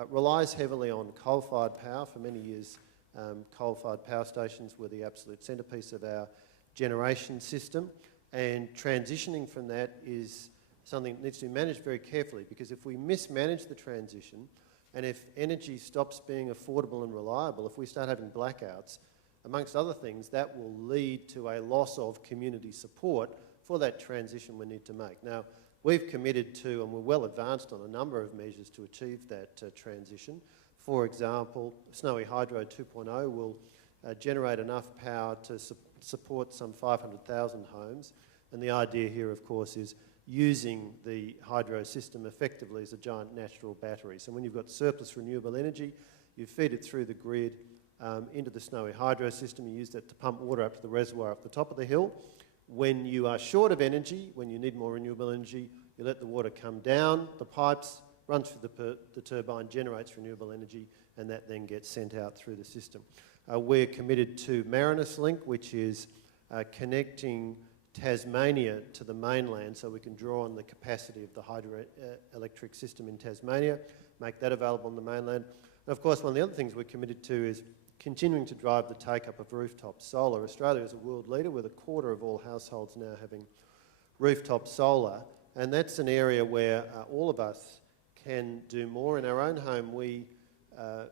relies heavily on coal-fired power. For many years, coal-fired power stations were the absolute centrepiece of our generation system. And transitioning from that is something that needs to be managed very carefully, because if we mismanage the transition, and if energy stops being affordable and reliable, if we start having blackouts, amongst other things, that will lead to a loss of community support for that transition we need to make. Now, we've committed to, and we're well advanced on a number of measures to achieve that transition. For example, Snowy Hydro 2.0 will generate enough power to support some 500,000 homes. And the idea here, of course, is using the hydro system effectively as a giant natural battery. So when you've got surplus renewable energy, you feed it through the grid into the Snowy Hydro system. You use that to pump water up to the reservoir up the top of the hill. When you are short of energy, when you need more renewable energy, you let the water come down the pipes, runs through the turbine, generates renewable energy, and that then gets sent out through the system. We're committed to Marinus Link, which is connecting Tasmania to the mainland, so we can draw on the capacity of the hydroelectric system in Tasmania, make that available on the mainland. And of course, one of the other things we're committed to is continuing to drive the take-up of rooftop solar. Australia is a world leader, with a quarter of all households now having rooftop solar, and that's an area where all of us can do more. In our own home, we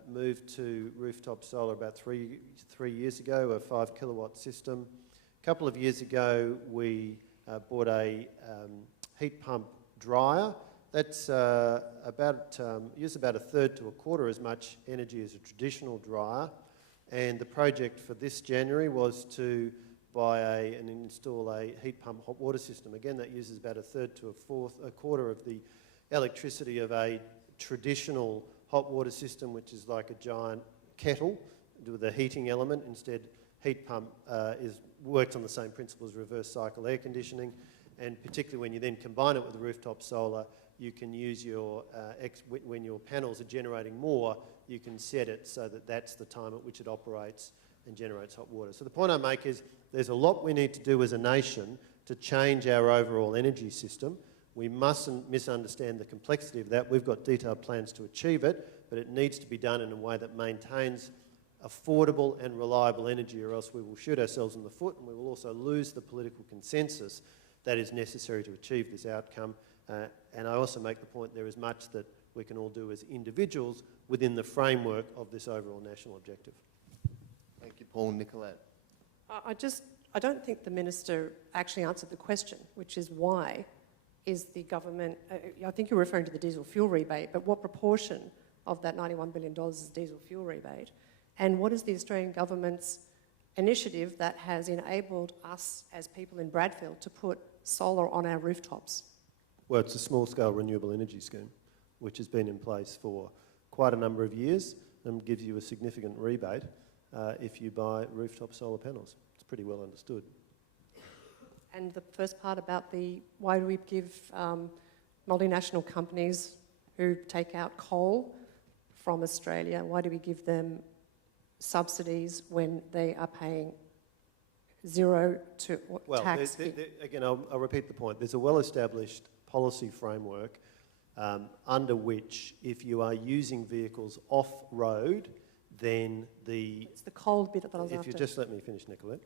moved to rooftop solar about three years ago, a 5 kilowatt system. A couple of years ago, we bought a heat pump dryer. That's uses about a third to a quarter as much energy as a traditional dryer. And the project for this January was to buy and install a heat pump hot water system. Again, that uses about a third to a quarter of the electricity of a traditional hot water system, which is like a giant kettle with a heating element. Instead, heat pump works on the same principle as reverse cycle air conditioning. and particularly when you then combine it with the rooftop solar, you can use your, when your panels are generating more, you can set it so that that's the time at which it operates and generates hot water. So the point I make is there's a lot we need to do as a nation to change our overall energy system. We mustn't misunderstand the complexity of that. We've got detailed plans to achieve it, but it needs to be done in a way that maintains affordable and reliable energy, or else we will shoot ourselves in the foot, and we will also lose the political consensus that is necessary to achieve this outcome. And I also make the point there is much that we can all do as individuals within the framework of this overall national objective. Thank you, Paul. Nicolette. I don't think the Minister actually answered the question, which is why is the government, I think you're referring to the diesel fuel rebate, but what proportion of that $91 billion is diesel fuel rebate? And what is the Australian government's initiative that has enabled us as people in Bradfield to put solar on our rooftops? Well, it's a small-scale renewable energy scheme, which has been in place for quite a number of years and gives you a significant rebate if you buy rooftop solar panels. It's pretty well understood. And the first part about why do we give multinational companies who take out coal from Australia, why do we give them subsidies when they are paying zero to tax? Again, I'll repeat the point. There's a well-established policy framework under which if you are using vehicles off-road, then It's the coal bit that I was after. If you just let me finish, Nicolette.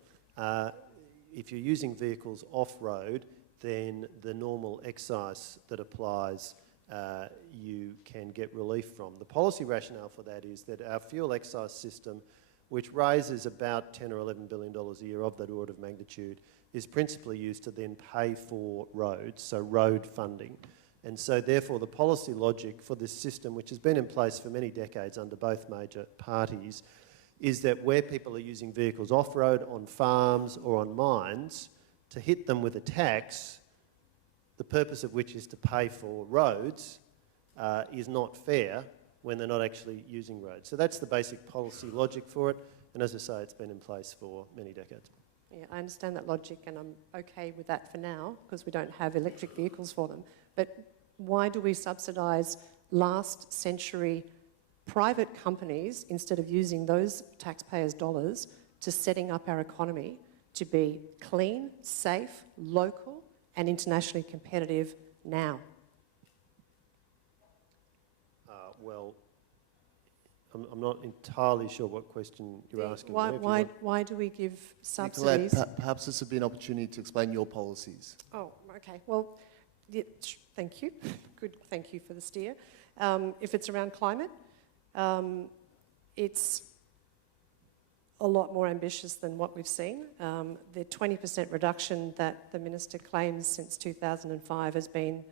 If you're using vehicles off-road, then the normal excise that applies you can get relief from. The policy rationale for that is that our fuel excise system, which raises about $10 or $11 billion a year of that order of magnitude, is principally used to then pay for roads, so road funding. And so therefore the policy logic for this system, which has been in place for many decades under both major parties, is that where people are using vehicles off-road, on farms or on mines, to hit them with a tax, the purpose of which is to pay for roads, is not fair when they're not actually using roads. So that's the basic policy logic for it, and as I say, it's been in place for many decades. Yeah, I understand that logic, and I'm okay with that for now, because we don't have electric vehicles for them. But why do we subsidise last century private companies instead of using those taxpayers' dollars to setting up our economy to be clean, safe, local and internationally competitive now? Well, I'm not entirely sure what question you're asking. Why do we give subsidies? Nicolette, perhaps this would be an opportunity to explain your policies. Oh, okay. Well, yeah, thank you. Good, thank you for the steer. If it's around climate, it's a lot more ambitious than what we've seen. The 20% reduction that the Minister claims since 2005 has been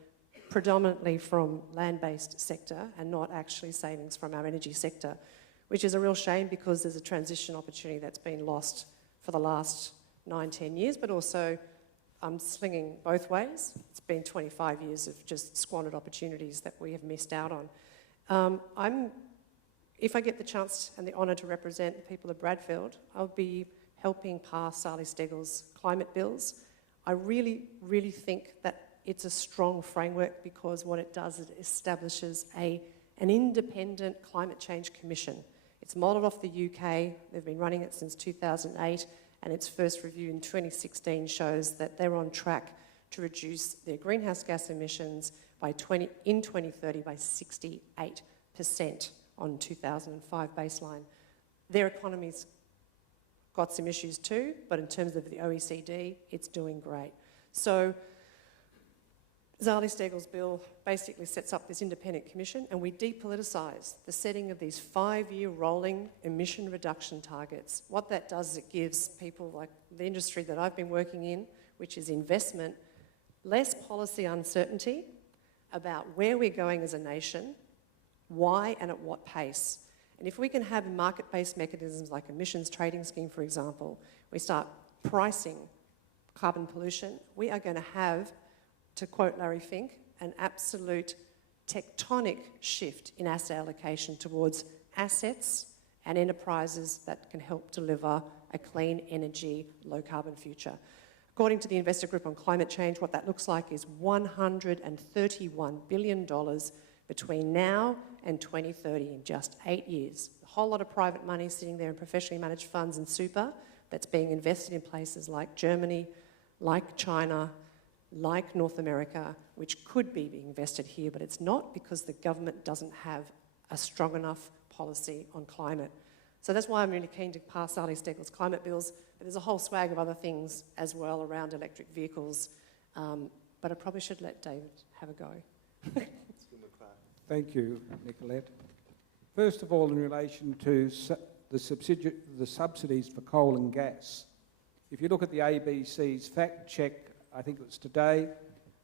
predominantly from land-based sector and not actually savings from our energy sector, which is a real shame because there's a transition opportunity that's been lost for the last 9-10 years, but also swinging both ways. It's been 25 years of just squandered opportunities that we have missed out on. If I get the chance and the honour to represent the people of Bradfield, I'll be helping pass Sally Steggall's climate bills. I really, really think that it's a strong framework because what it does is it establishes an independent climate change commission. It's modelled off the UK. They've been running it since 2008, and its first review in 2016 shows that they're on track to reduce their greenhouse gas emissions in 2030 by 68% on 2005 baseline. Their economy's got some issues too, but in terms of the OECD, it's doing great. So Sally Steggall's bill basically sets up this independent commission, and we depoliticise the setting of these 5-year rolling emission reduction targets. What that does is it gives people like the industry that I've been working in, which is investment, less policy uncertainty about where we're going as a nation, why and at what pace. And if we can have market-based mechanisms like emissions trading scheme, for example, we start pricing carbon pollution, we are going to have, to quote Larry Fink, an absolute tectonic shift in asset allocation towards assets and enterprises that can help deliver a clean energy, low carbon future. According to the Investor Group on Climate Change, what that looks like is $131 billion between now and 2030 in just 8 years. A whole lot of private money sitting there in professionally managed funds and super that's being invested in places like Germany, like China, like North America, which could be being invested here, but it's not because the government doesn't have a strong enough policy on climate. So that's why I'm really keen to pass Ali Steggall's climate bills, but there's a whole swag of other things as well around electric vehicles, but I probably should let David have a go. Thank you, Nicolette. First of all, in relation to the subsidies for coal and gas, if you look at the ABC's fact check, I think it was today,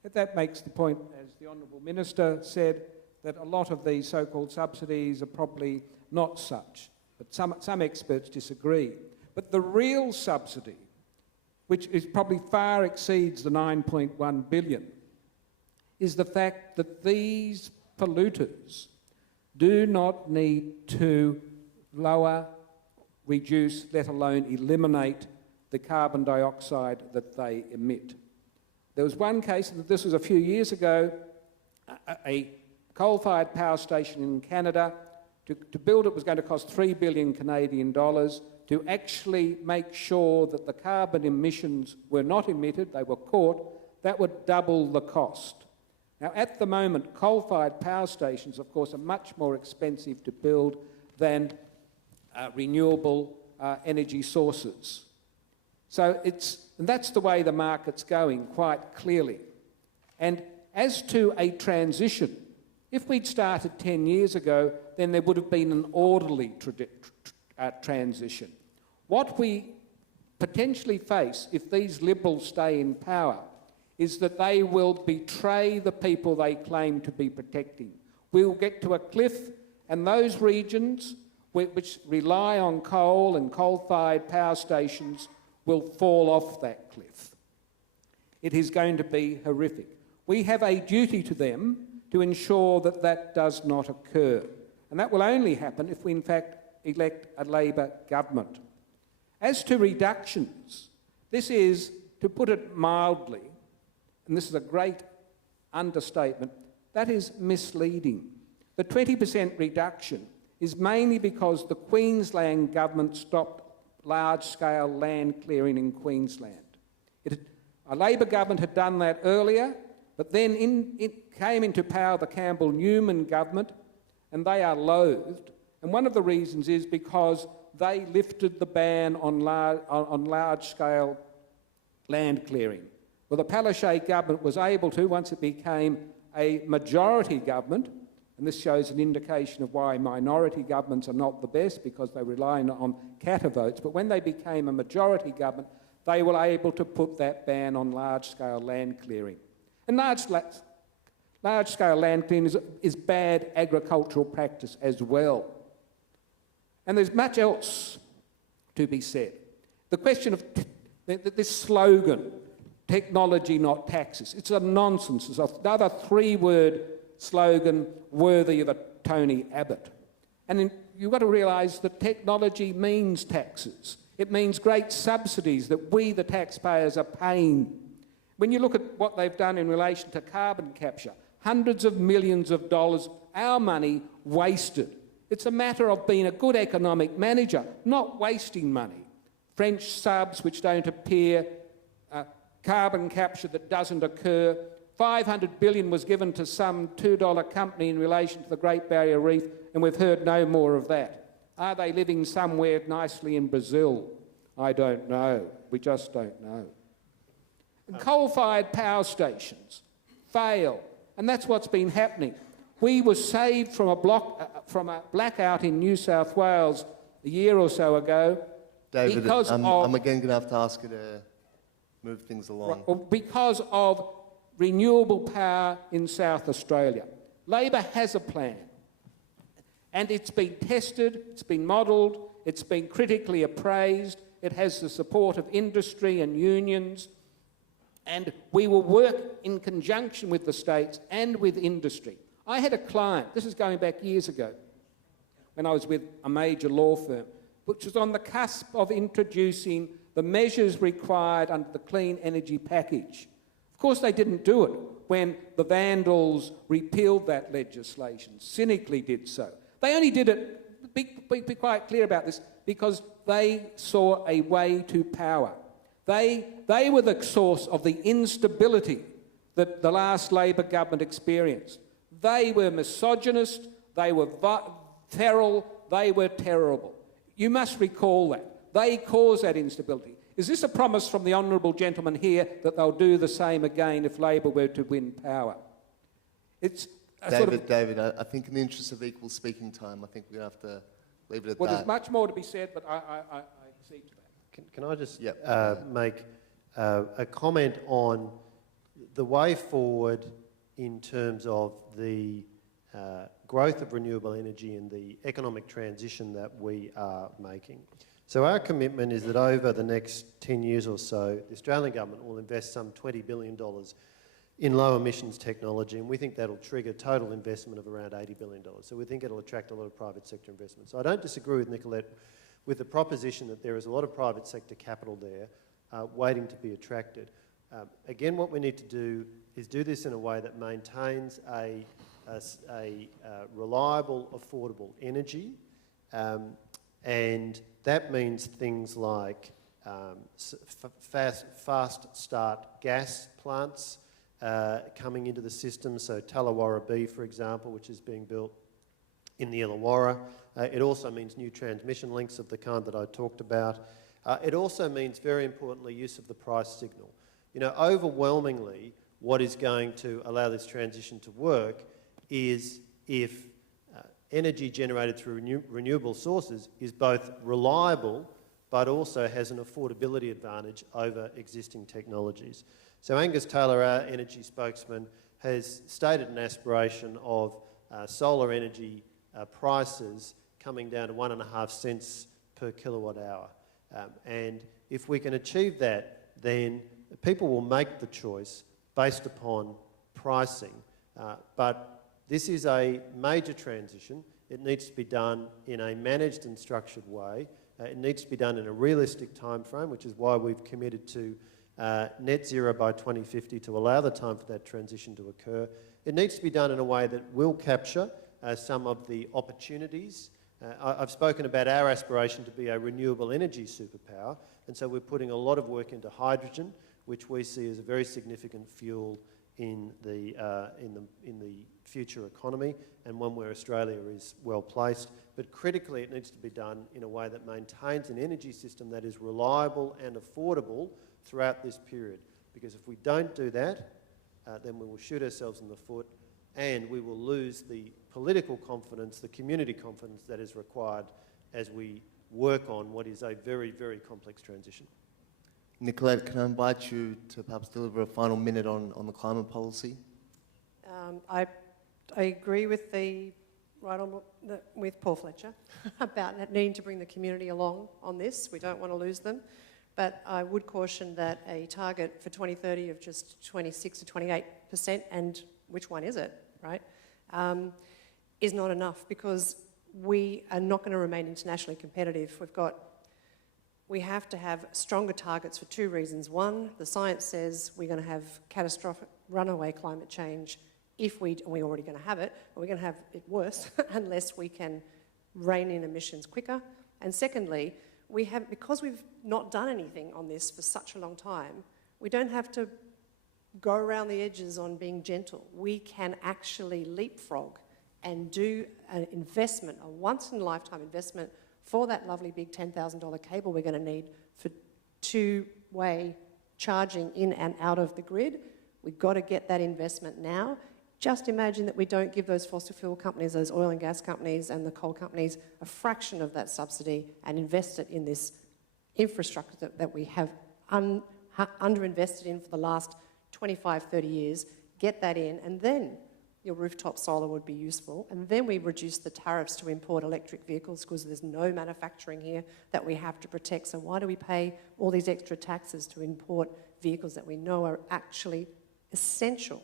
that makes the point, as the Honourable Minister said, that a lot of these so-called subsidies are probably not such, but some experts disagree. But the real subsidy, which is probably far exceeds the 9.1 billion, is the fact that these polluters do not need to lower, reduce, let alone eliminate the carbon dioxide that they emit. There was one case, this was a few years ago, a coal-fired power station in Canada. To build it was going to cost 3 billion Canadian dollars. To actually make sure that the carbon emissions were not emitted, they were caught, that would double the cost. Now, at the moment, coal-fired power stations, of course, are much more expensive to build than renewable energy sources. So and that's the way the market's going, quite clearly. And as to a transition, if we'd started 10 years ago, then there would have been an orderly transition. What we potentially face, if these Liberals stay in power, is that they will betray the people they claim to be protecting. We'll get to a cliff, and those regions which rely on coal and coal-fired power stations will fall off that cliff. It is going to be horrific. We have a duty to them to ensure that that does not occur. And that will only happen if we, in fact, elect a Labor government. As to reductions, this is, to put it mildly, and this is a great understatement, that is misleading. The 20% reduction is mainly because the Queensland government stopped large-scale land clearing in Queensland. A Labor government had done that earlier, but then it came into power the Campbell-Newman government, and they are loathed. And one of the reasons is because they lifted the ban on large-scale land clearing. Well, the Palaszczuk government was able to, once it became a majority government, and this shows an indication of why minority governments are not the best, because they rely on catter votes, but when they became a majority government, they were able to put that ban on large-scale land clearing. And large-scale land clearing is bad agricultural practice as well. And there's much else to be said. The question of this slogan, technology not taxes, it's a nonsense. It's another three-word slogan worthy of a Tony Abbott. And you've got to realise that technology means taxes. It means great subsidies that we, the taxpayers, are paying. When you look at what they've done in relation to carbon capture, hundreds of millions of dollars, our money wasted. It's a matter of being a good economic manager, not wasting money. French subs which don't appear, carbon capture that doesn't occur. 500 billion was given to some $2 company in relation to the Great Barrier Reef, and we've heard no more of that. Are they living somewhere nicely in Brazil? I don't know. We just don't know. Coal-fired power stations fail, and that's what's been happening. We were saved from a blackout in New South Wales a year or so ago. David, because I'm again going to have to ask you to move things along. Because of renewable power in South Australia. Labor has a plan, and it's been tested, it's been modelled, it's been critically appraised, it has the support of industry and unions, and we will work in conjunction with the states and with industry. I had a client, this is going back years ago, when I was with a major law firm, which was on the cusp of introducing the measures required under the Clean Energy Package. Of course, they didn't do it when the Vandals repealed that legislation, cynically did so. They only did it, be quite clear about this, because they saw a way to power. They were the source of the instability that the last Labor government experienced. They were misogynist, they were feral, they were terrible. You must recall that. They caused that instability. Is this a promise from the honourable gentleman here that they'll do the same again if Labor were to win power? It's David, I think in the interest of equal speaking time, I think we're going to have to leave it at well, that. there's much more to be said, but I accede to that. Can I just make a comment on the way forward in terms of the growth of renewable energy and the economic transition that we are making? So our commitment is that over the next 10 years or so, the Australian government will invest some $20 billion in low emissions technology, and we think that'll trigger total investment of around $80 billion. So we think it'll attract a lot of private sector investment. So I don't disagree with Nicolette with the proposition that there is a lot of private sector capital there waiting to be attracted. Again, what we need to do is do this in a way that maintains a reliable, affordable energy, and that means things like fast start gas plants coming into the system, so Tallawarra B, for example, which is being built in the Illawarra. It also means new transmission links of the kind that I talked about. It also means, very importantly, use of the price signal. You know, overwhelmingly, what is going to allow this transition to work is if energy generated through renewable sources is both reliable but also has an affordability advantage over existing technologies. So Angus Taylor, our energy spokesman, has stated an aspiration of solar energy prices coming down to 1.5 cents per kilowatt hour. And if we can achieve that, then people will make the choice based upon pricing. But this is a major transition. It needs to be done in a managed and structured way. It needs to be done in a realistic time frame, which is why we've committed to net zero by 2050 to allow the time for that transition to occur. It needs to be done in a way that will capture some of the opportunities. I've spoken about our aspiration to be a renewable energy superpower, and so we're putting a lot of work into hydrogen, which we see as a very significant fuel in the future economy, and one where Australia is well placed. But critically, it needs to be done in a way that maintains an energy system that is reliable and affordable throughout this period. Because if we don't do that, then we will shoot ourselves in the foot, and we will lose the political confidence, the community confidence that is required as we work on what is a very, very complex transition. Nicolette, can I invite you to perhaps deliver a final minute on the climate policy? I agree with with Paul Fletcher about needing to bring the community along on this. We don't want to lose them. But I would caution that a target for 2030 of just 26 to 28%, and which one is it, right, is not enough, because we are not going to remain internationally competitive. We have to have stronger targets for two reasons. One, the science says we're going to have catastrophic runaway climate change and we're already going to have it, but we're going to have it worse unless we can rein in emissions quicker. And secondly, because we've not done anything on this for such a long time, we don't have to go around the edges on being gentle. We can actually leapfrog and do an investment, a once-in-a-lifetime investment for that lovely big $10,000 cable we're going to need for two-way charging in and out of the grid. We've got to get that investment now. Just imagine that we don't give those fossil fuel companies, those oil and gas companies and the coal companies, a fraction of that subsidy and invest it in this infrastructure that we have underinvested in for the last 25, 30 years. Get that in, and then your rooftop solar would be useful. And then we reduce the tariffs to import electric vehicles, because there's no manufacturing here that we have to protect. So why do we pay all these extra taxes to import vehicles that we know are actually essential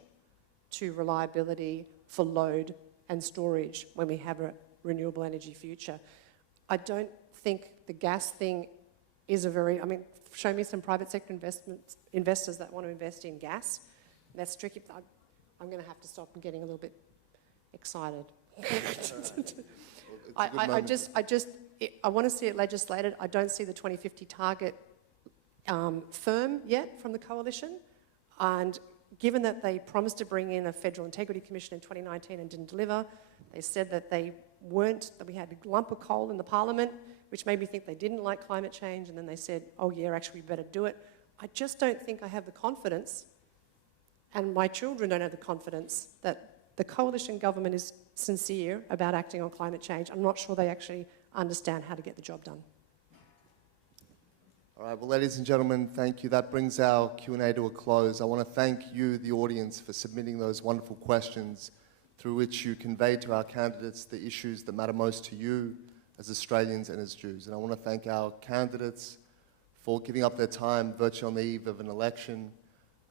to reliability for load and storage when we have a renewable energy future? I don't think the gas thing is a very, I mean, show me some private sector investors that want to invest in gas. That's tricky. I'm going to have to stop. I'm getting a little bit excited. I want to see it legislated. I don't see the 2050 target firm yet from the coalition. And given that they promised to bring in a Federal Integrity Commission in 2019 and didn't deliver, they said that that we had a lump of coal in the Parliament, which made me think they didn't like climate change, and then they said, oh yeah, actually we better do it. I just don't think I have the confidence, and my children don't have the confidence, that the coalition government is sincere about acting on climate change. I'm not sure they actually understand how to get the job done. All right, well, ladies and gentlemen, thank you. That brings our Q&A to a close. I want to thank you, the audience, for submitting those wonderful questions through which you conveyed to our candidates the issues that matter most to you as Australians and as Jews. And I want to thank our candidates for giving up their time virtually on the eve of an election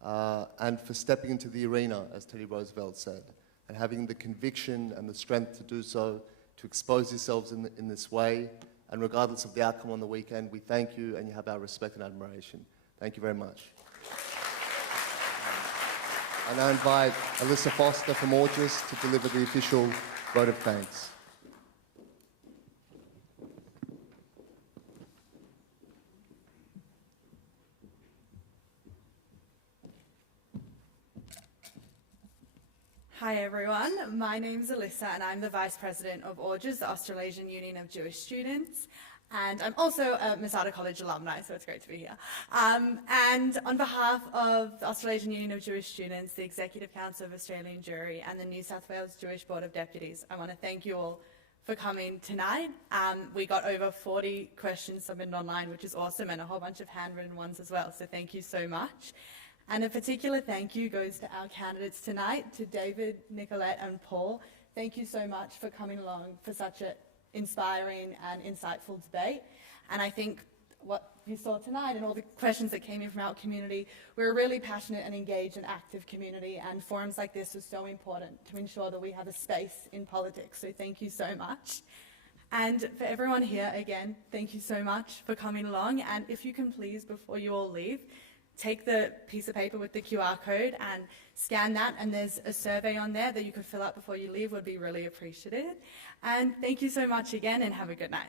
and for stepping into the arena, as Teddy Roosevelt said, and having the conviction and the strength to do so, to expose yourselves in this way. And regardless of the outcome on the weekend, we thank you and you have our respect and admiration. Thank you very much. I now invite Alyssa Foster from Augis to deliver the official vote of thanks. Hi everyone, my name's Alyssa and I'm the Vice President of Augis, the Australasian Union of Jewish Students, and I'm also a Masada College alumni, so it's great to be here. And on behalf of the Australasian Union of Jewish Students, the Executive Council of Australian Jewry and the New South Wales Jewish Board of Deputies, I want to thank you all for coming tonight. We got over 40 questions submitted online, which is awesome, and a whole bunch of handwritten ones as well, so thank you so much. And a particular thank you goes to our candidates tonight, to David, Nicolette and Paul. Thank you so much for coming along for such an inspiring and insightful debate. And I think what you saw tonight and all the questions that came in from our community, we're a really passionate and engaged and active community, and forums like this are so important to ensure that we have a space in politics. So thank you so much. And for everyone here, again, thank you so much for coming along. And if you can please, before you all leave, take the piece of paper with the QR code and scan that, and there's a survey on there that you could fill out before you leave. Would be really appreciated. And thank you so much again, and have a good night.